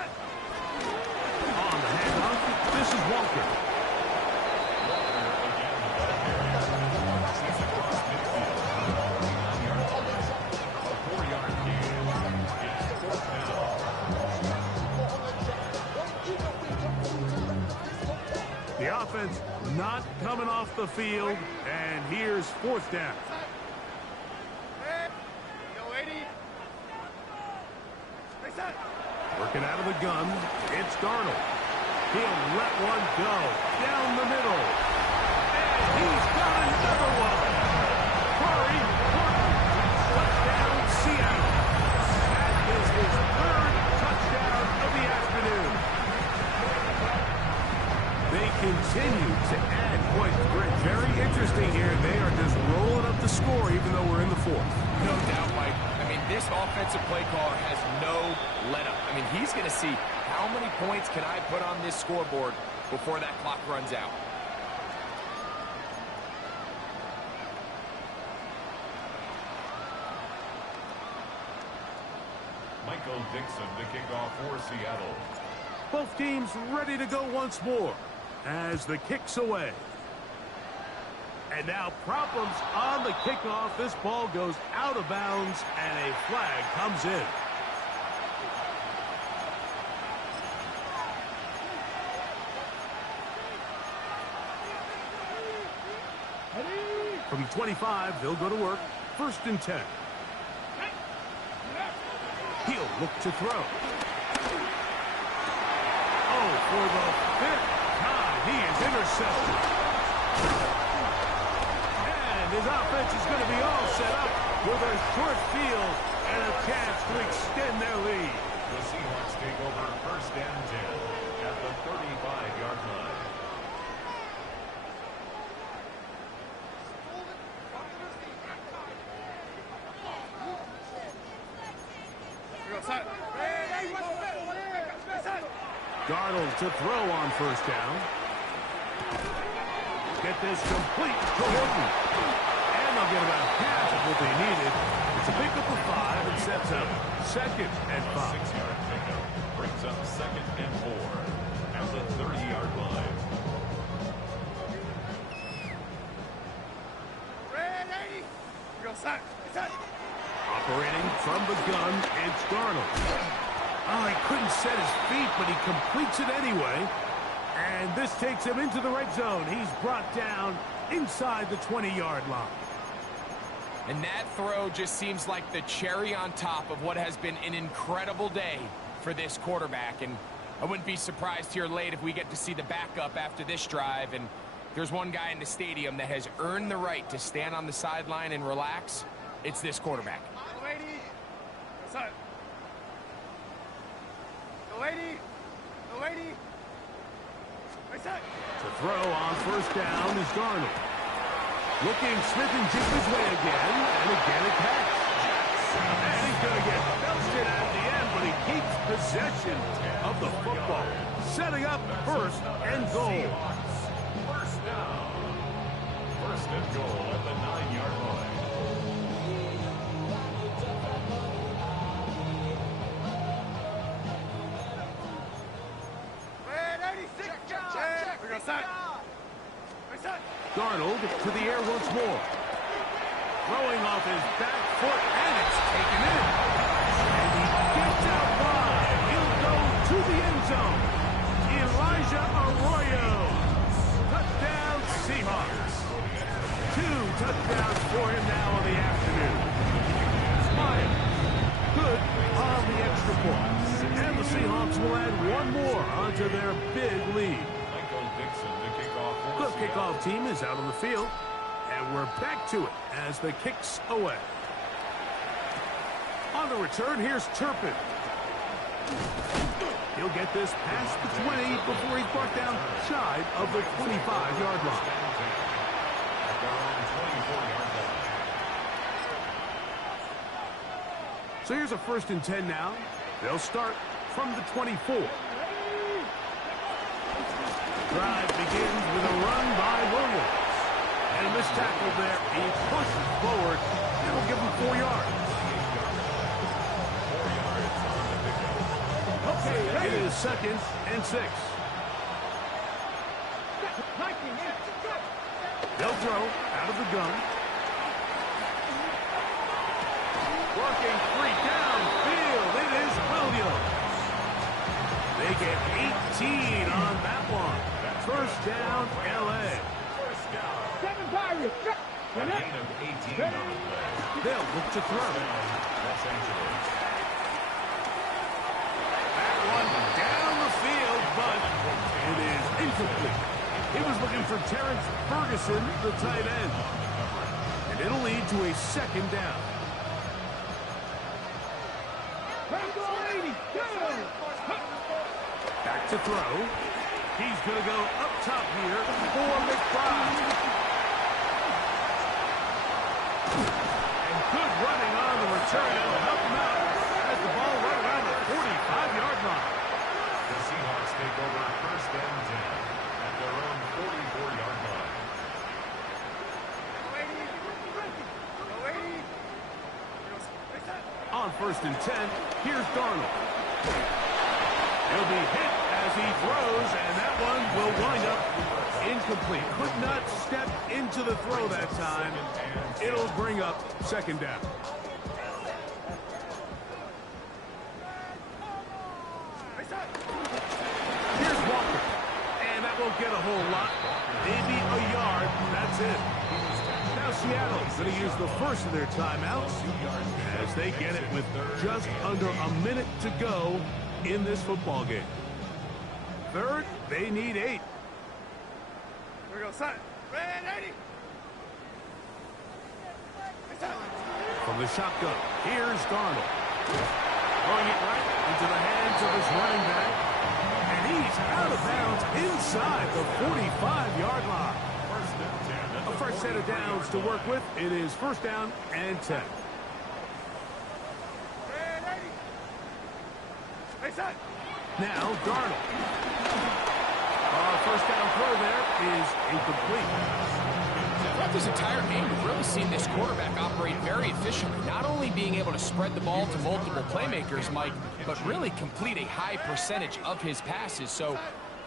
On the handoff, this is Walker. He's across midfield. 9 yards away. A 4-yard gain. It's 4th down. The offense not coming off the field, and here's 4th down. Working out of the gun, it's Darnold. He'll let one go down the middle. And he's got another one. Curry, touchdown, Seattle. That is his 3rd touchdown of the afternoon. They continue to add points. Very interesting here. They are just rolling up the score even though we're in the 4th. No doubt, Mike. I mean, this offensive play caller has no let-up. I mean, he's going to see how many points can I put on this scoreboard before that clock runs out. Michael Dixon to kick off for Seattle. Both teams ready to go once more as the kick's away. And now problems on the kickoff. This ball goes out of bounds and a flag comes in. From 25, they'll go to work. 1st and 10. He'll look to throw. Oh, for the 5th time, he is intercepted. And his offense is going to be all set up with a short field and a chance to extend their lead. The Seahawks take over 1st and 10 at the 35-yard line. Darnold to throw on 1st down. Get this complete to Horton. And they'll get about half of what they needed. It's a pickup of 5 and sets up 2nd and 5. 6-yard pickup brings up 2nd and 4 at the 30-yard line. Operating from the gun, it's Darnold. Oh, he couldn't set his feet, but he completes it anyway. And this takes him into the red zone. He's brought down inside the 20-yard line. And that throw just seems like the cherry on top of what has been an incredible day for this quarterback. And I wouldn't be surprised here late if we get to see the backup after this drive. And there's one guy in the stadium that has earned the right to stand on the sideline and relax. It's this quarterback. To throw on 1st down is Darnold. Looking Smith and Jigba's way again, and again a catch. And he's going to get belted at the end, but he keeps possession of the football. Setting up 1st and goal. 1st down. 1st and goal at the 9-yard line. Darnold to the air once more. Throwing off his back foot, and it's taken in. And he gets out wide. He'll go to the end zone. Elijah Arroyo. Touchdown, Seahawks. 2 touchdowns for him now in the afternoon. Smile. Good on the extra point. And the Seahawks will add one more onto their big lead. Michael Dixon to kick off for The kickoff team is out on the field, and we're back to it as the kick's away. On the return, here's Turpin. He'll get this past the 20 before he's brought down shy of the 25-yard line. At their own 24-yard line. So here's a 1st and 10 now. They'll start from the 24. Drive begins with a run by Williams. And this tackle there, he pushes forward. It'll give him 4 yards. 4 yards on the pickup. Okay, a 2nd and 6. They'll throw out of the gun. Working free downfield. It is Williams. They get 18 on that one. First down, L.A. Seven Pirates. A gain of 18 on the play. They'll look to throw. Los Angeles. That one down the field, but it is incomplete. He was looking for Terrence Ferguson, the tight end. And it'll lead to a 2nd down. Back to throw. He's going to go up top here for McBride. And good running on the return. It'll help him out as the ball right around the 45-yard line. The Seahawks take over 1st and 10 at their own 44-yard line. On 1st and 10, here's Darnold. He'll be hit as he throws, and that one will wind up incomplete. Could not step into the throw that time. It'll bring up 2nd down. Here's Walker, and that won't get a whole lot. Maybe a yard, that's it. Now Seattle's going to use the first of their timeouts as they get it with just under a minute to go in this football game. 3rd, they need 8. Here we go, son. Red 80. From the shotgun, here's Darnold. Throwing it right into the hands of his running back. And he's out of bounds inside the 45-yard line. A fresh set of downs to work with. It is 1st down and 10. Hey, son. Now, Darnold. First down throw there is incomplete. Throughout this entire game, we've really seen this quarterback operate very efficiently, not only being able to spread the ball to multiple playmakers, Mike, but really complete a high percentage of his passes. So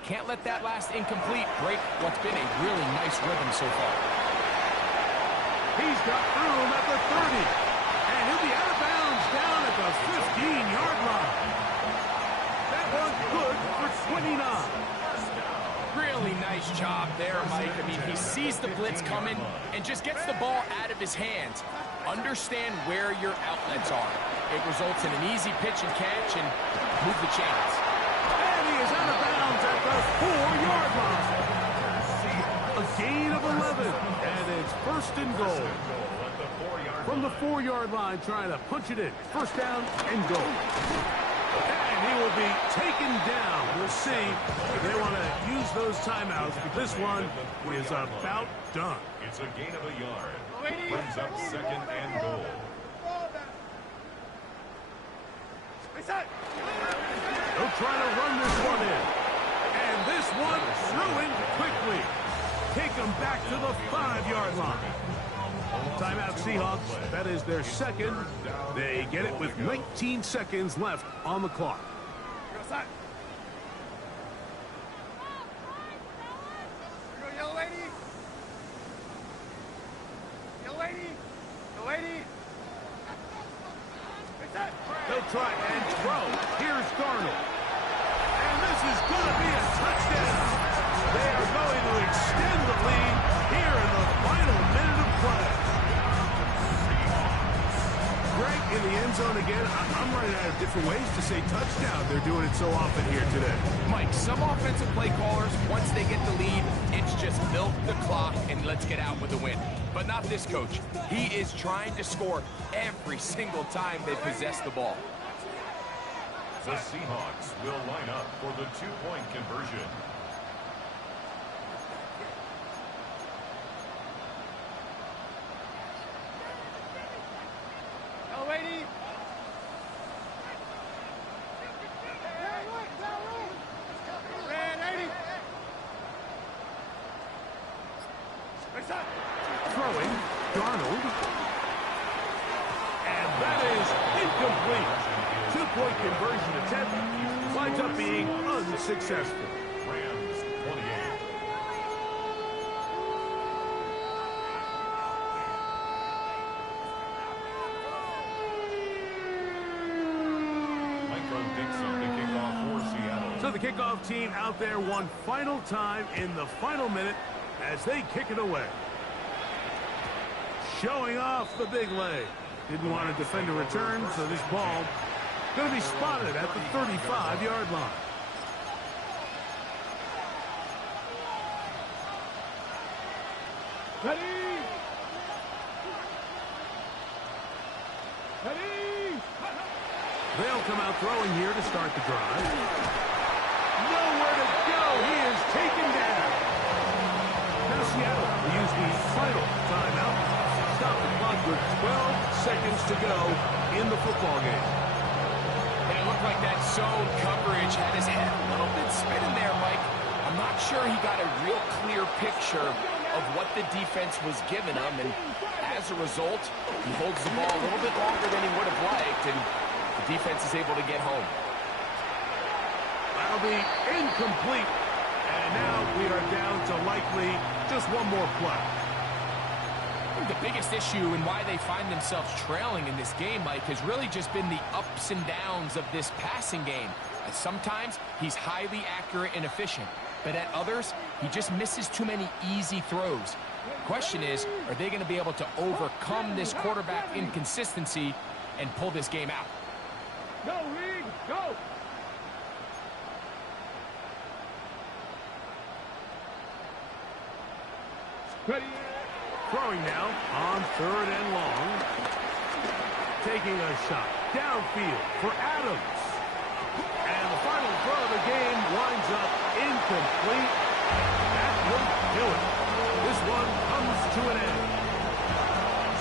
can't let that last incomplete break what's been a really nice rhythm so far. He's got room at the 30. And he'll be out of bounds down at the 15-yard line. That one's good for 29. Really nice job there, Mike. I mean, he sees the blitz coming and just gets the ball out of his hands. Understand where your outlets are. It results in an easy pitch and catch and move the chains. And he is out of bounds at the 4-yard line. A gain of 11, and it's 1st and goal. From the 4-yard line, trying to punch it in. 1st down and goal. And he will be taken down. We'll see if they want to use those timeouts, but this one is about done. It's a gain of a yard. Brings up 2nd and goal. They'll try to run this one in. And this one ruined quickly. Take them back to the 5-yard line. Timeout Seahawks. That is their 2nd. They get it with 19 seconds left on the clock. Yellow lady. Yellow lady. Yellow lady. They'll try and throw. Here's Darnold. And this is going to be a touchdown. They are going to extend the lead here in the final minute of play. Greg in the end zone again. I'm running out of different ways to say touchdown. They're doing it so often here today. Mike, some offensive play callers, once they get the lead, it's just milk the clock and let's get out with a win. But not this coach. He is trying to score every single time they possess the ball. The Seahawks will line up for the 2-point conversion. Yellow lady. Red 80. Throwing, Darnold. And that is incomplete. 2-point conversion attempt. Winds up being unsuccessful. Rams 28. Micro Dixon to kick off for Seattle. So the kickoff team out there one final time in the final minute as they kick it away. Showing off the big leg. Didn't want to defend a return, so this ball going to be spotted at the 35-yard line. Ready? Ready? They'll come out throwing here to start the drive. Nowhere to go. He is taken down. Now Seattle will use the final timeout. Stop the clock with 12 seconds to go in the football game. And it looked like that zone coverage had his head a little bit spinning there, Mike. I'm not sure he got a real clear picture of what the defense was giving him, and as a result, he holds the ball a little bit longer than he would have liked, and the defense is able to get home. That'll be incomplete. And now we are down to likely just one more play. I think the biggest issue and why they find themselves trailing in this game, Mike, has really just been the ups and downs of this passing game. Sometimes he's highly accurate and efficient, but at others, he just misses too many easy throws. The question is, are they going to be able to overcome this quarterback inconsistency and pull this game out? Go, Reed, go! Ready? Throwing now on 3rd and long. Taking a shot downfield for Adams. And the final throw of the game winds up incomplete. That will do it. This one comes to an end.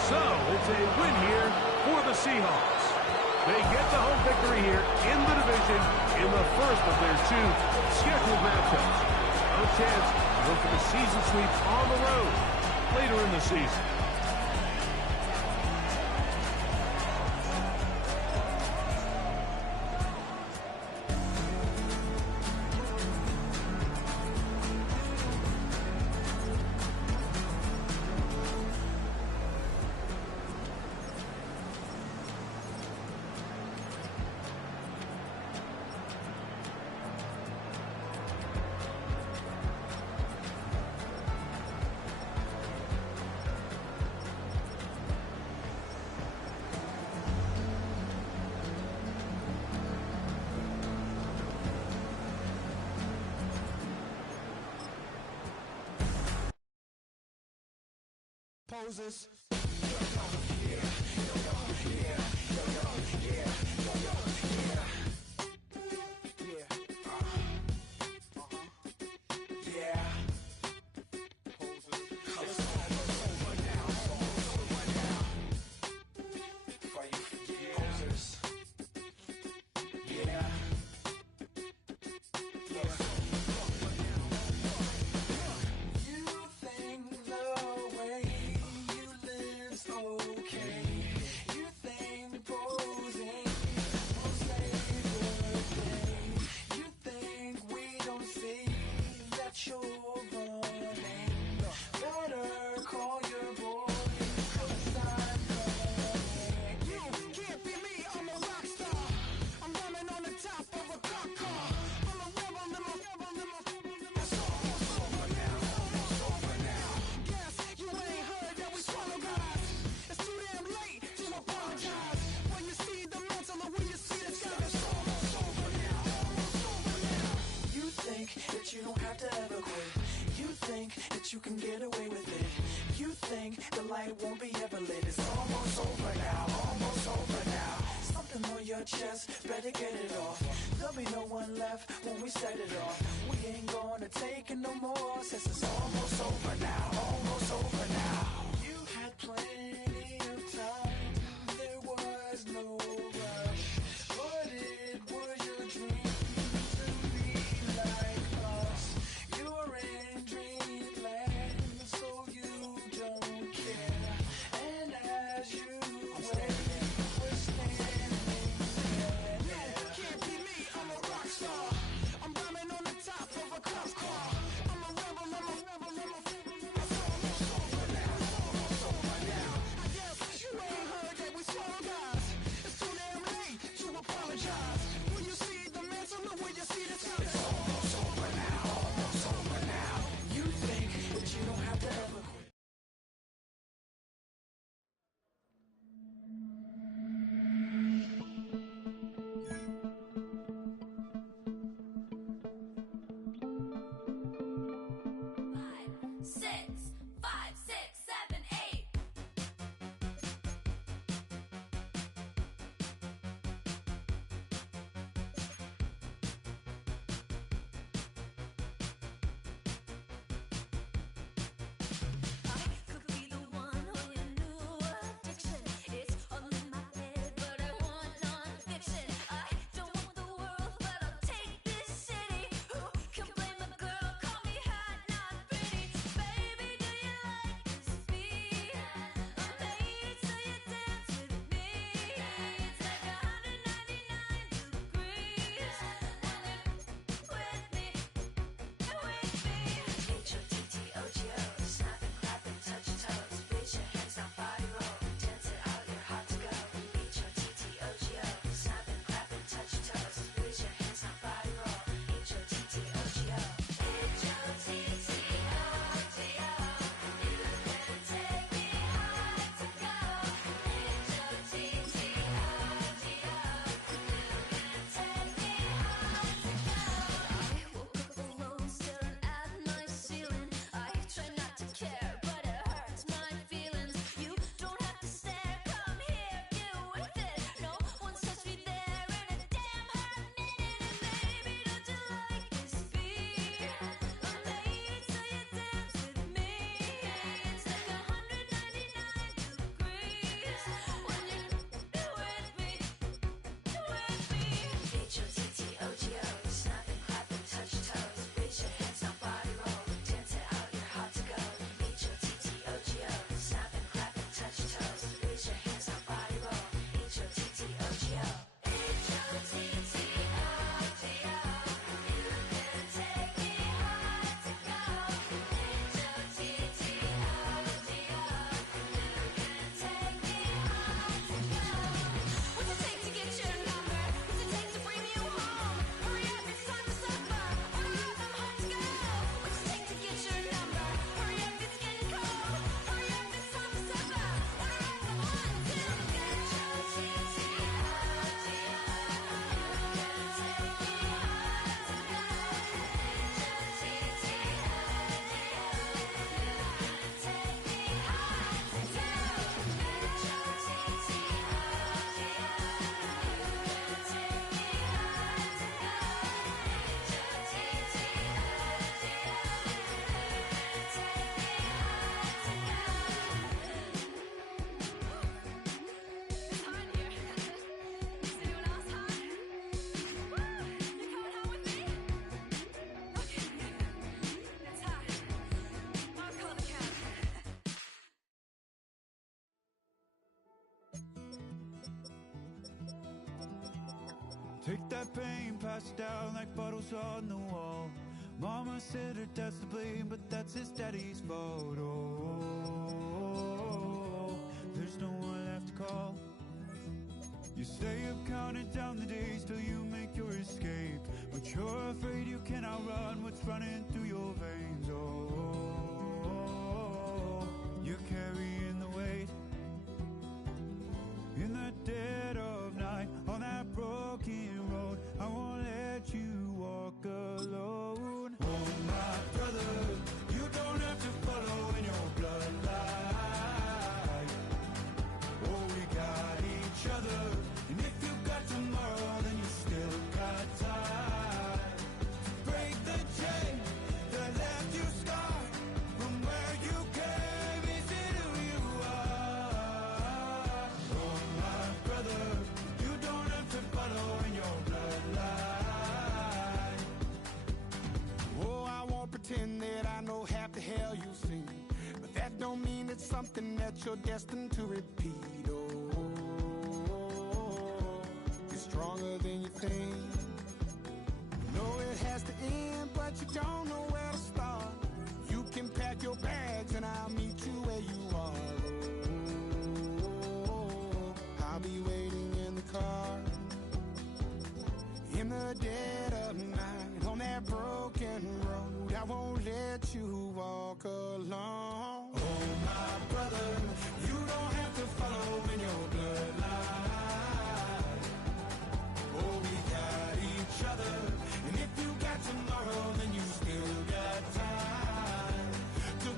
So it's a win here for the Seahawks. They get the home victory here in the division in the first of their 2 scheduled matchups. No chance to go for the season sweep on the road later in the season. Poses. You can get away with it. You think the light won't be ever lit. It's almost over now, almost over now. Something on your chest, better get it off. There'll be no one left when we set it off. We ain't gonna take it no more, since it's almost over now, almost over now. You had plenty of time, there was no rush. But it was your dream to be like us. You're in dreamland, so you don't care. And as you wait, we're standing there. No, can't be me, I'm a rock star. 6, 5, 6, 7, 8. I could be the one on your new addiction. It's all in my head, but I want non-fiction. I don't want the world, but I'll take this city. Who can blame a girl? Call me hot, not pretty. Baby, do you like this beat? I'm made it so you dance with me. It's like 199 degrees when you're with me. H-O-T-T-O-G-O, snap and clap and touch your toes. Raise your hands, now body roll. Dance it out, you're hot to go. H-O-T-T-O-G-O, snap and clap and touch your toes. Raise your hands, now body roll. H-O-T-T-O-G-O. H-O-T-T-O-G-O, you can take me high to go. H-O-T-T-O-G-O, you can take me high to go. I woke up alone, staring at my ceiling. I try not to care, but it hurts my feelings. You don't have to stare, come here, get with it. No one touched me there in a damn hot minute. And baby, don't you like this beat? I'm made it so you dance with me. It's like 199 degrees when you're with me. H-O-T-T-O-G-O, snap and clap and touch your toes. Raise your hands, now body roll. Dance it out, you're hot to go. H-O-T-T-O-G-O, snap and clap and touch your toes. Raise your hands, now body roll. H-O-T-T-O-G-O. H-O-T-T-O-G-O, you can take me high to go. H-O-T-T-O-G-O, you can take me high to go. What's it take to get your number? What's it take to bring you home? Hurry up, it's time to supper. Order up, I'm hot to go. What's it take to get your number? Hurry up, it's getting cold. Hurry up, it's time to supper. Order up, I'm hot to go. It's hot in here. Is anyone else hot? Woo! You coming home with me? Okay. It's hot. I'll call the cab. Take that pain, pass it down like bottles on the wall. Mama said her dad's to blame, but that's his daddy's fault. Oh, there's no one left to call. You stay up counting down the days till you make your escape, but you're afraid you can outrun what's running through your veins. Oh, you're carrying the weight in the dead of night on that broken road. I won't let you walk alone. Oh, my brother, you don't have to follow in your bloodline. Oh, we got each other, and if you got tomorrow, then you still got time. Break the chain that left you scarred from where you came. Is it who you are? Oh, my brother, you don't have to follow in your bloodline. Oh, I won't pretend that I know half the hell you've seen, but that don't mean it's something that you're destined to repeat. Oh, you're stronger than you think. You know it has to end, but you don't know where to start. You can pack your bags and I'll meet you where you are. Oh, I'll be waiting in the car in the dead of night on that broken road. I won't let you walk alone. Oh, my brother, you don't have to follow in your bloodline. Oh, we got each other, and if you got tomorrow, then you still got time to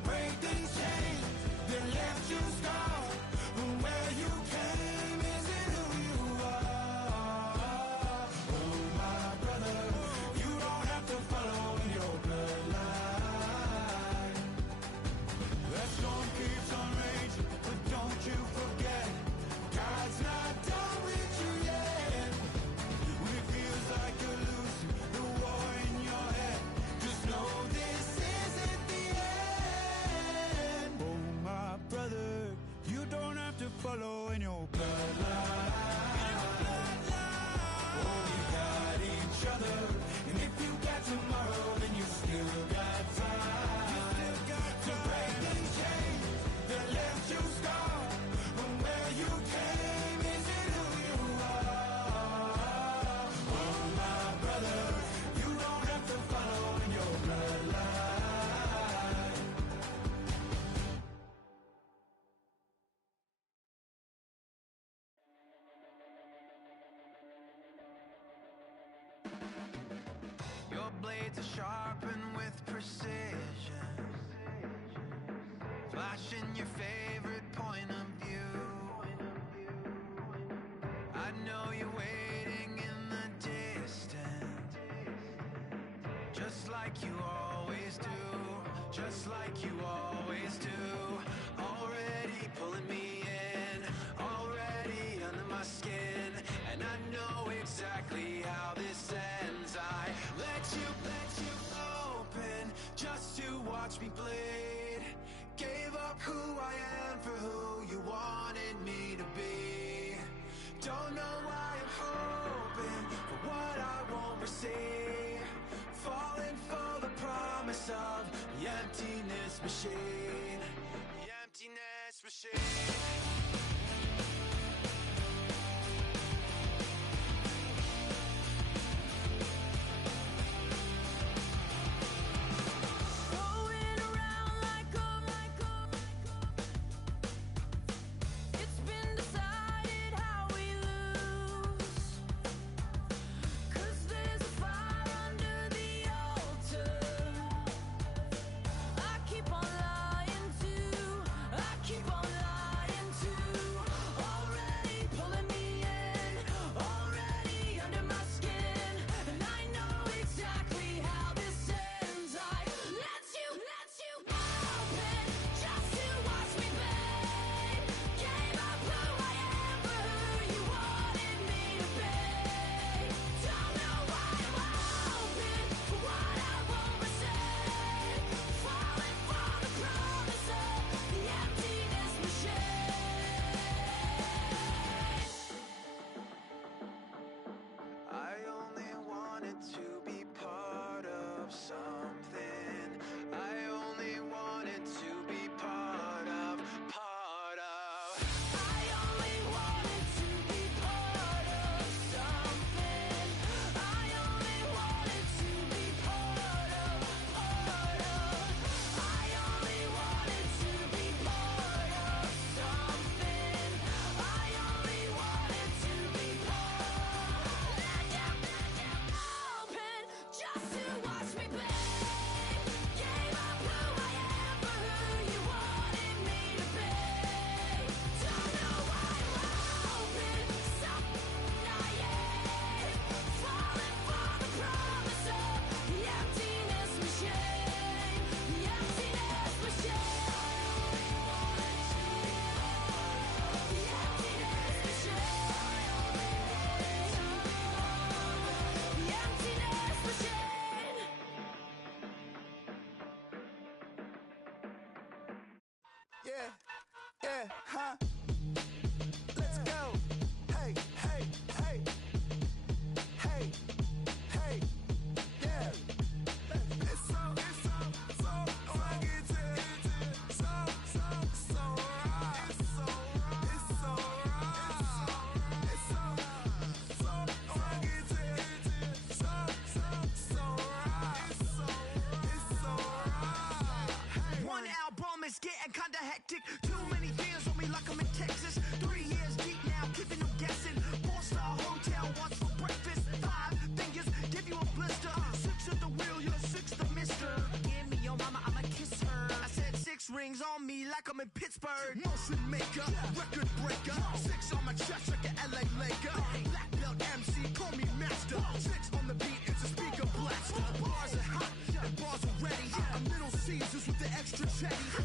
blades are sharpened with precision, flashing your favorite point of view. I know you're waiting in the distance, just like you always do, just like you always do. Already pulling me in, already under my skin, and I know exactly how this ends. I let you open just to watch me bleed. Gave up who I am for who you wanted me to be. Don't know why I'm hoping for what I won't receive. Falling for the promise of the emptiness machine. The emptiness machine. Going around like it's been decided how we lose. 'Cause there's a fire under the altar. I keep on lying to, I keep on lying to. Already pulling me in, already under my skin, and I know exactly how this ends. I let you open just to watch me bleed. Gave up who I am for who you wanted me to be. Don't know why I'm hoping for what I won't receive. Falling for the promise of the emptiness machine. I only wanted to be part of something. I only wanted to be part of. I only wanted to be part of something. I only wanted to be part of. I only wanted to be part of something. I only wanted to be part. Let you open just to watch me bleed. Gave up who I am for who you wanted me to be. Don't know why I'm hoping something naive. Falling for the promise of the emptiness machine. The emptiness machine. The emptiness machine. The emptiness machine. Yeah, huh? Let's go. Hey, hey, hey. Hey, hey, yeah. It's so rugged. So right. It's so right. It's so rugged. It's so right. It's so right. One album is getting kinda hectic. Too many fans on me like I'm in Texas. 3 years deep now, keeping them guessing. 4-star hotel, what's for breakfast? 5 fingers, give you a blister. 6 at the wheel, you're 6 the mister. Give me your mama, I'ma kiss her. I said 6 rings on me like I'm in Pittsburgh. Motion maker, record breaker. 6 on my chest like an LA Laker. Black belt MC, call me master. 6 on the beat, it's a speaker blaster. Bars are hot, and bars are ready. I'm Little Caesars with the extra chatty.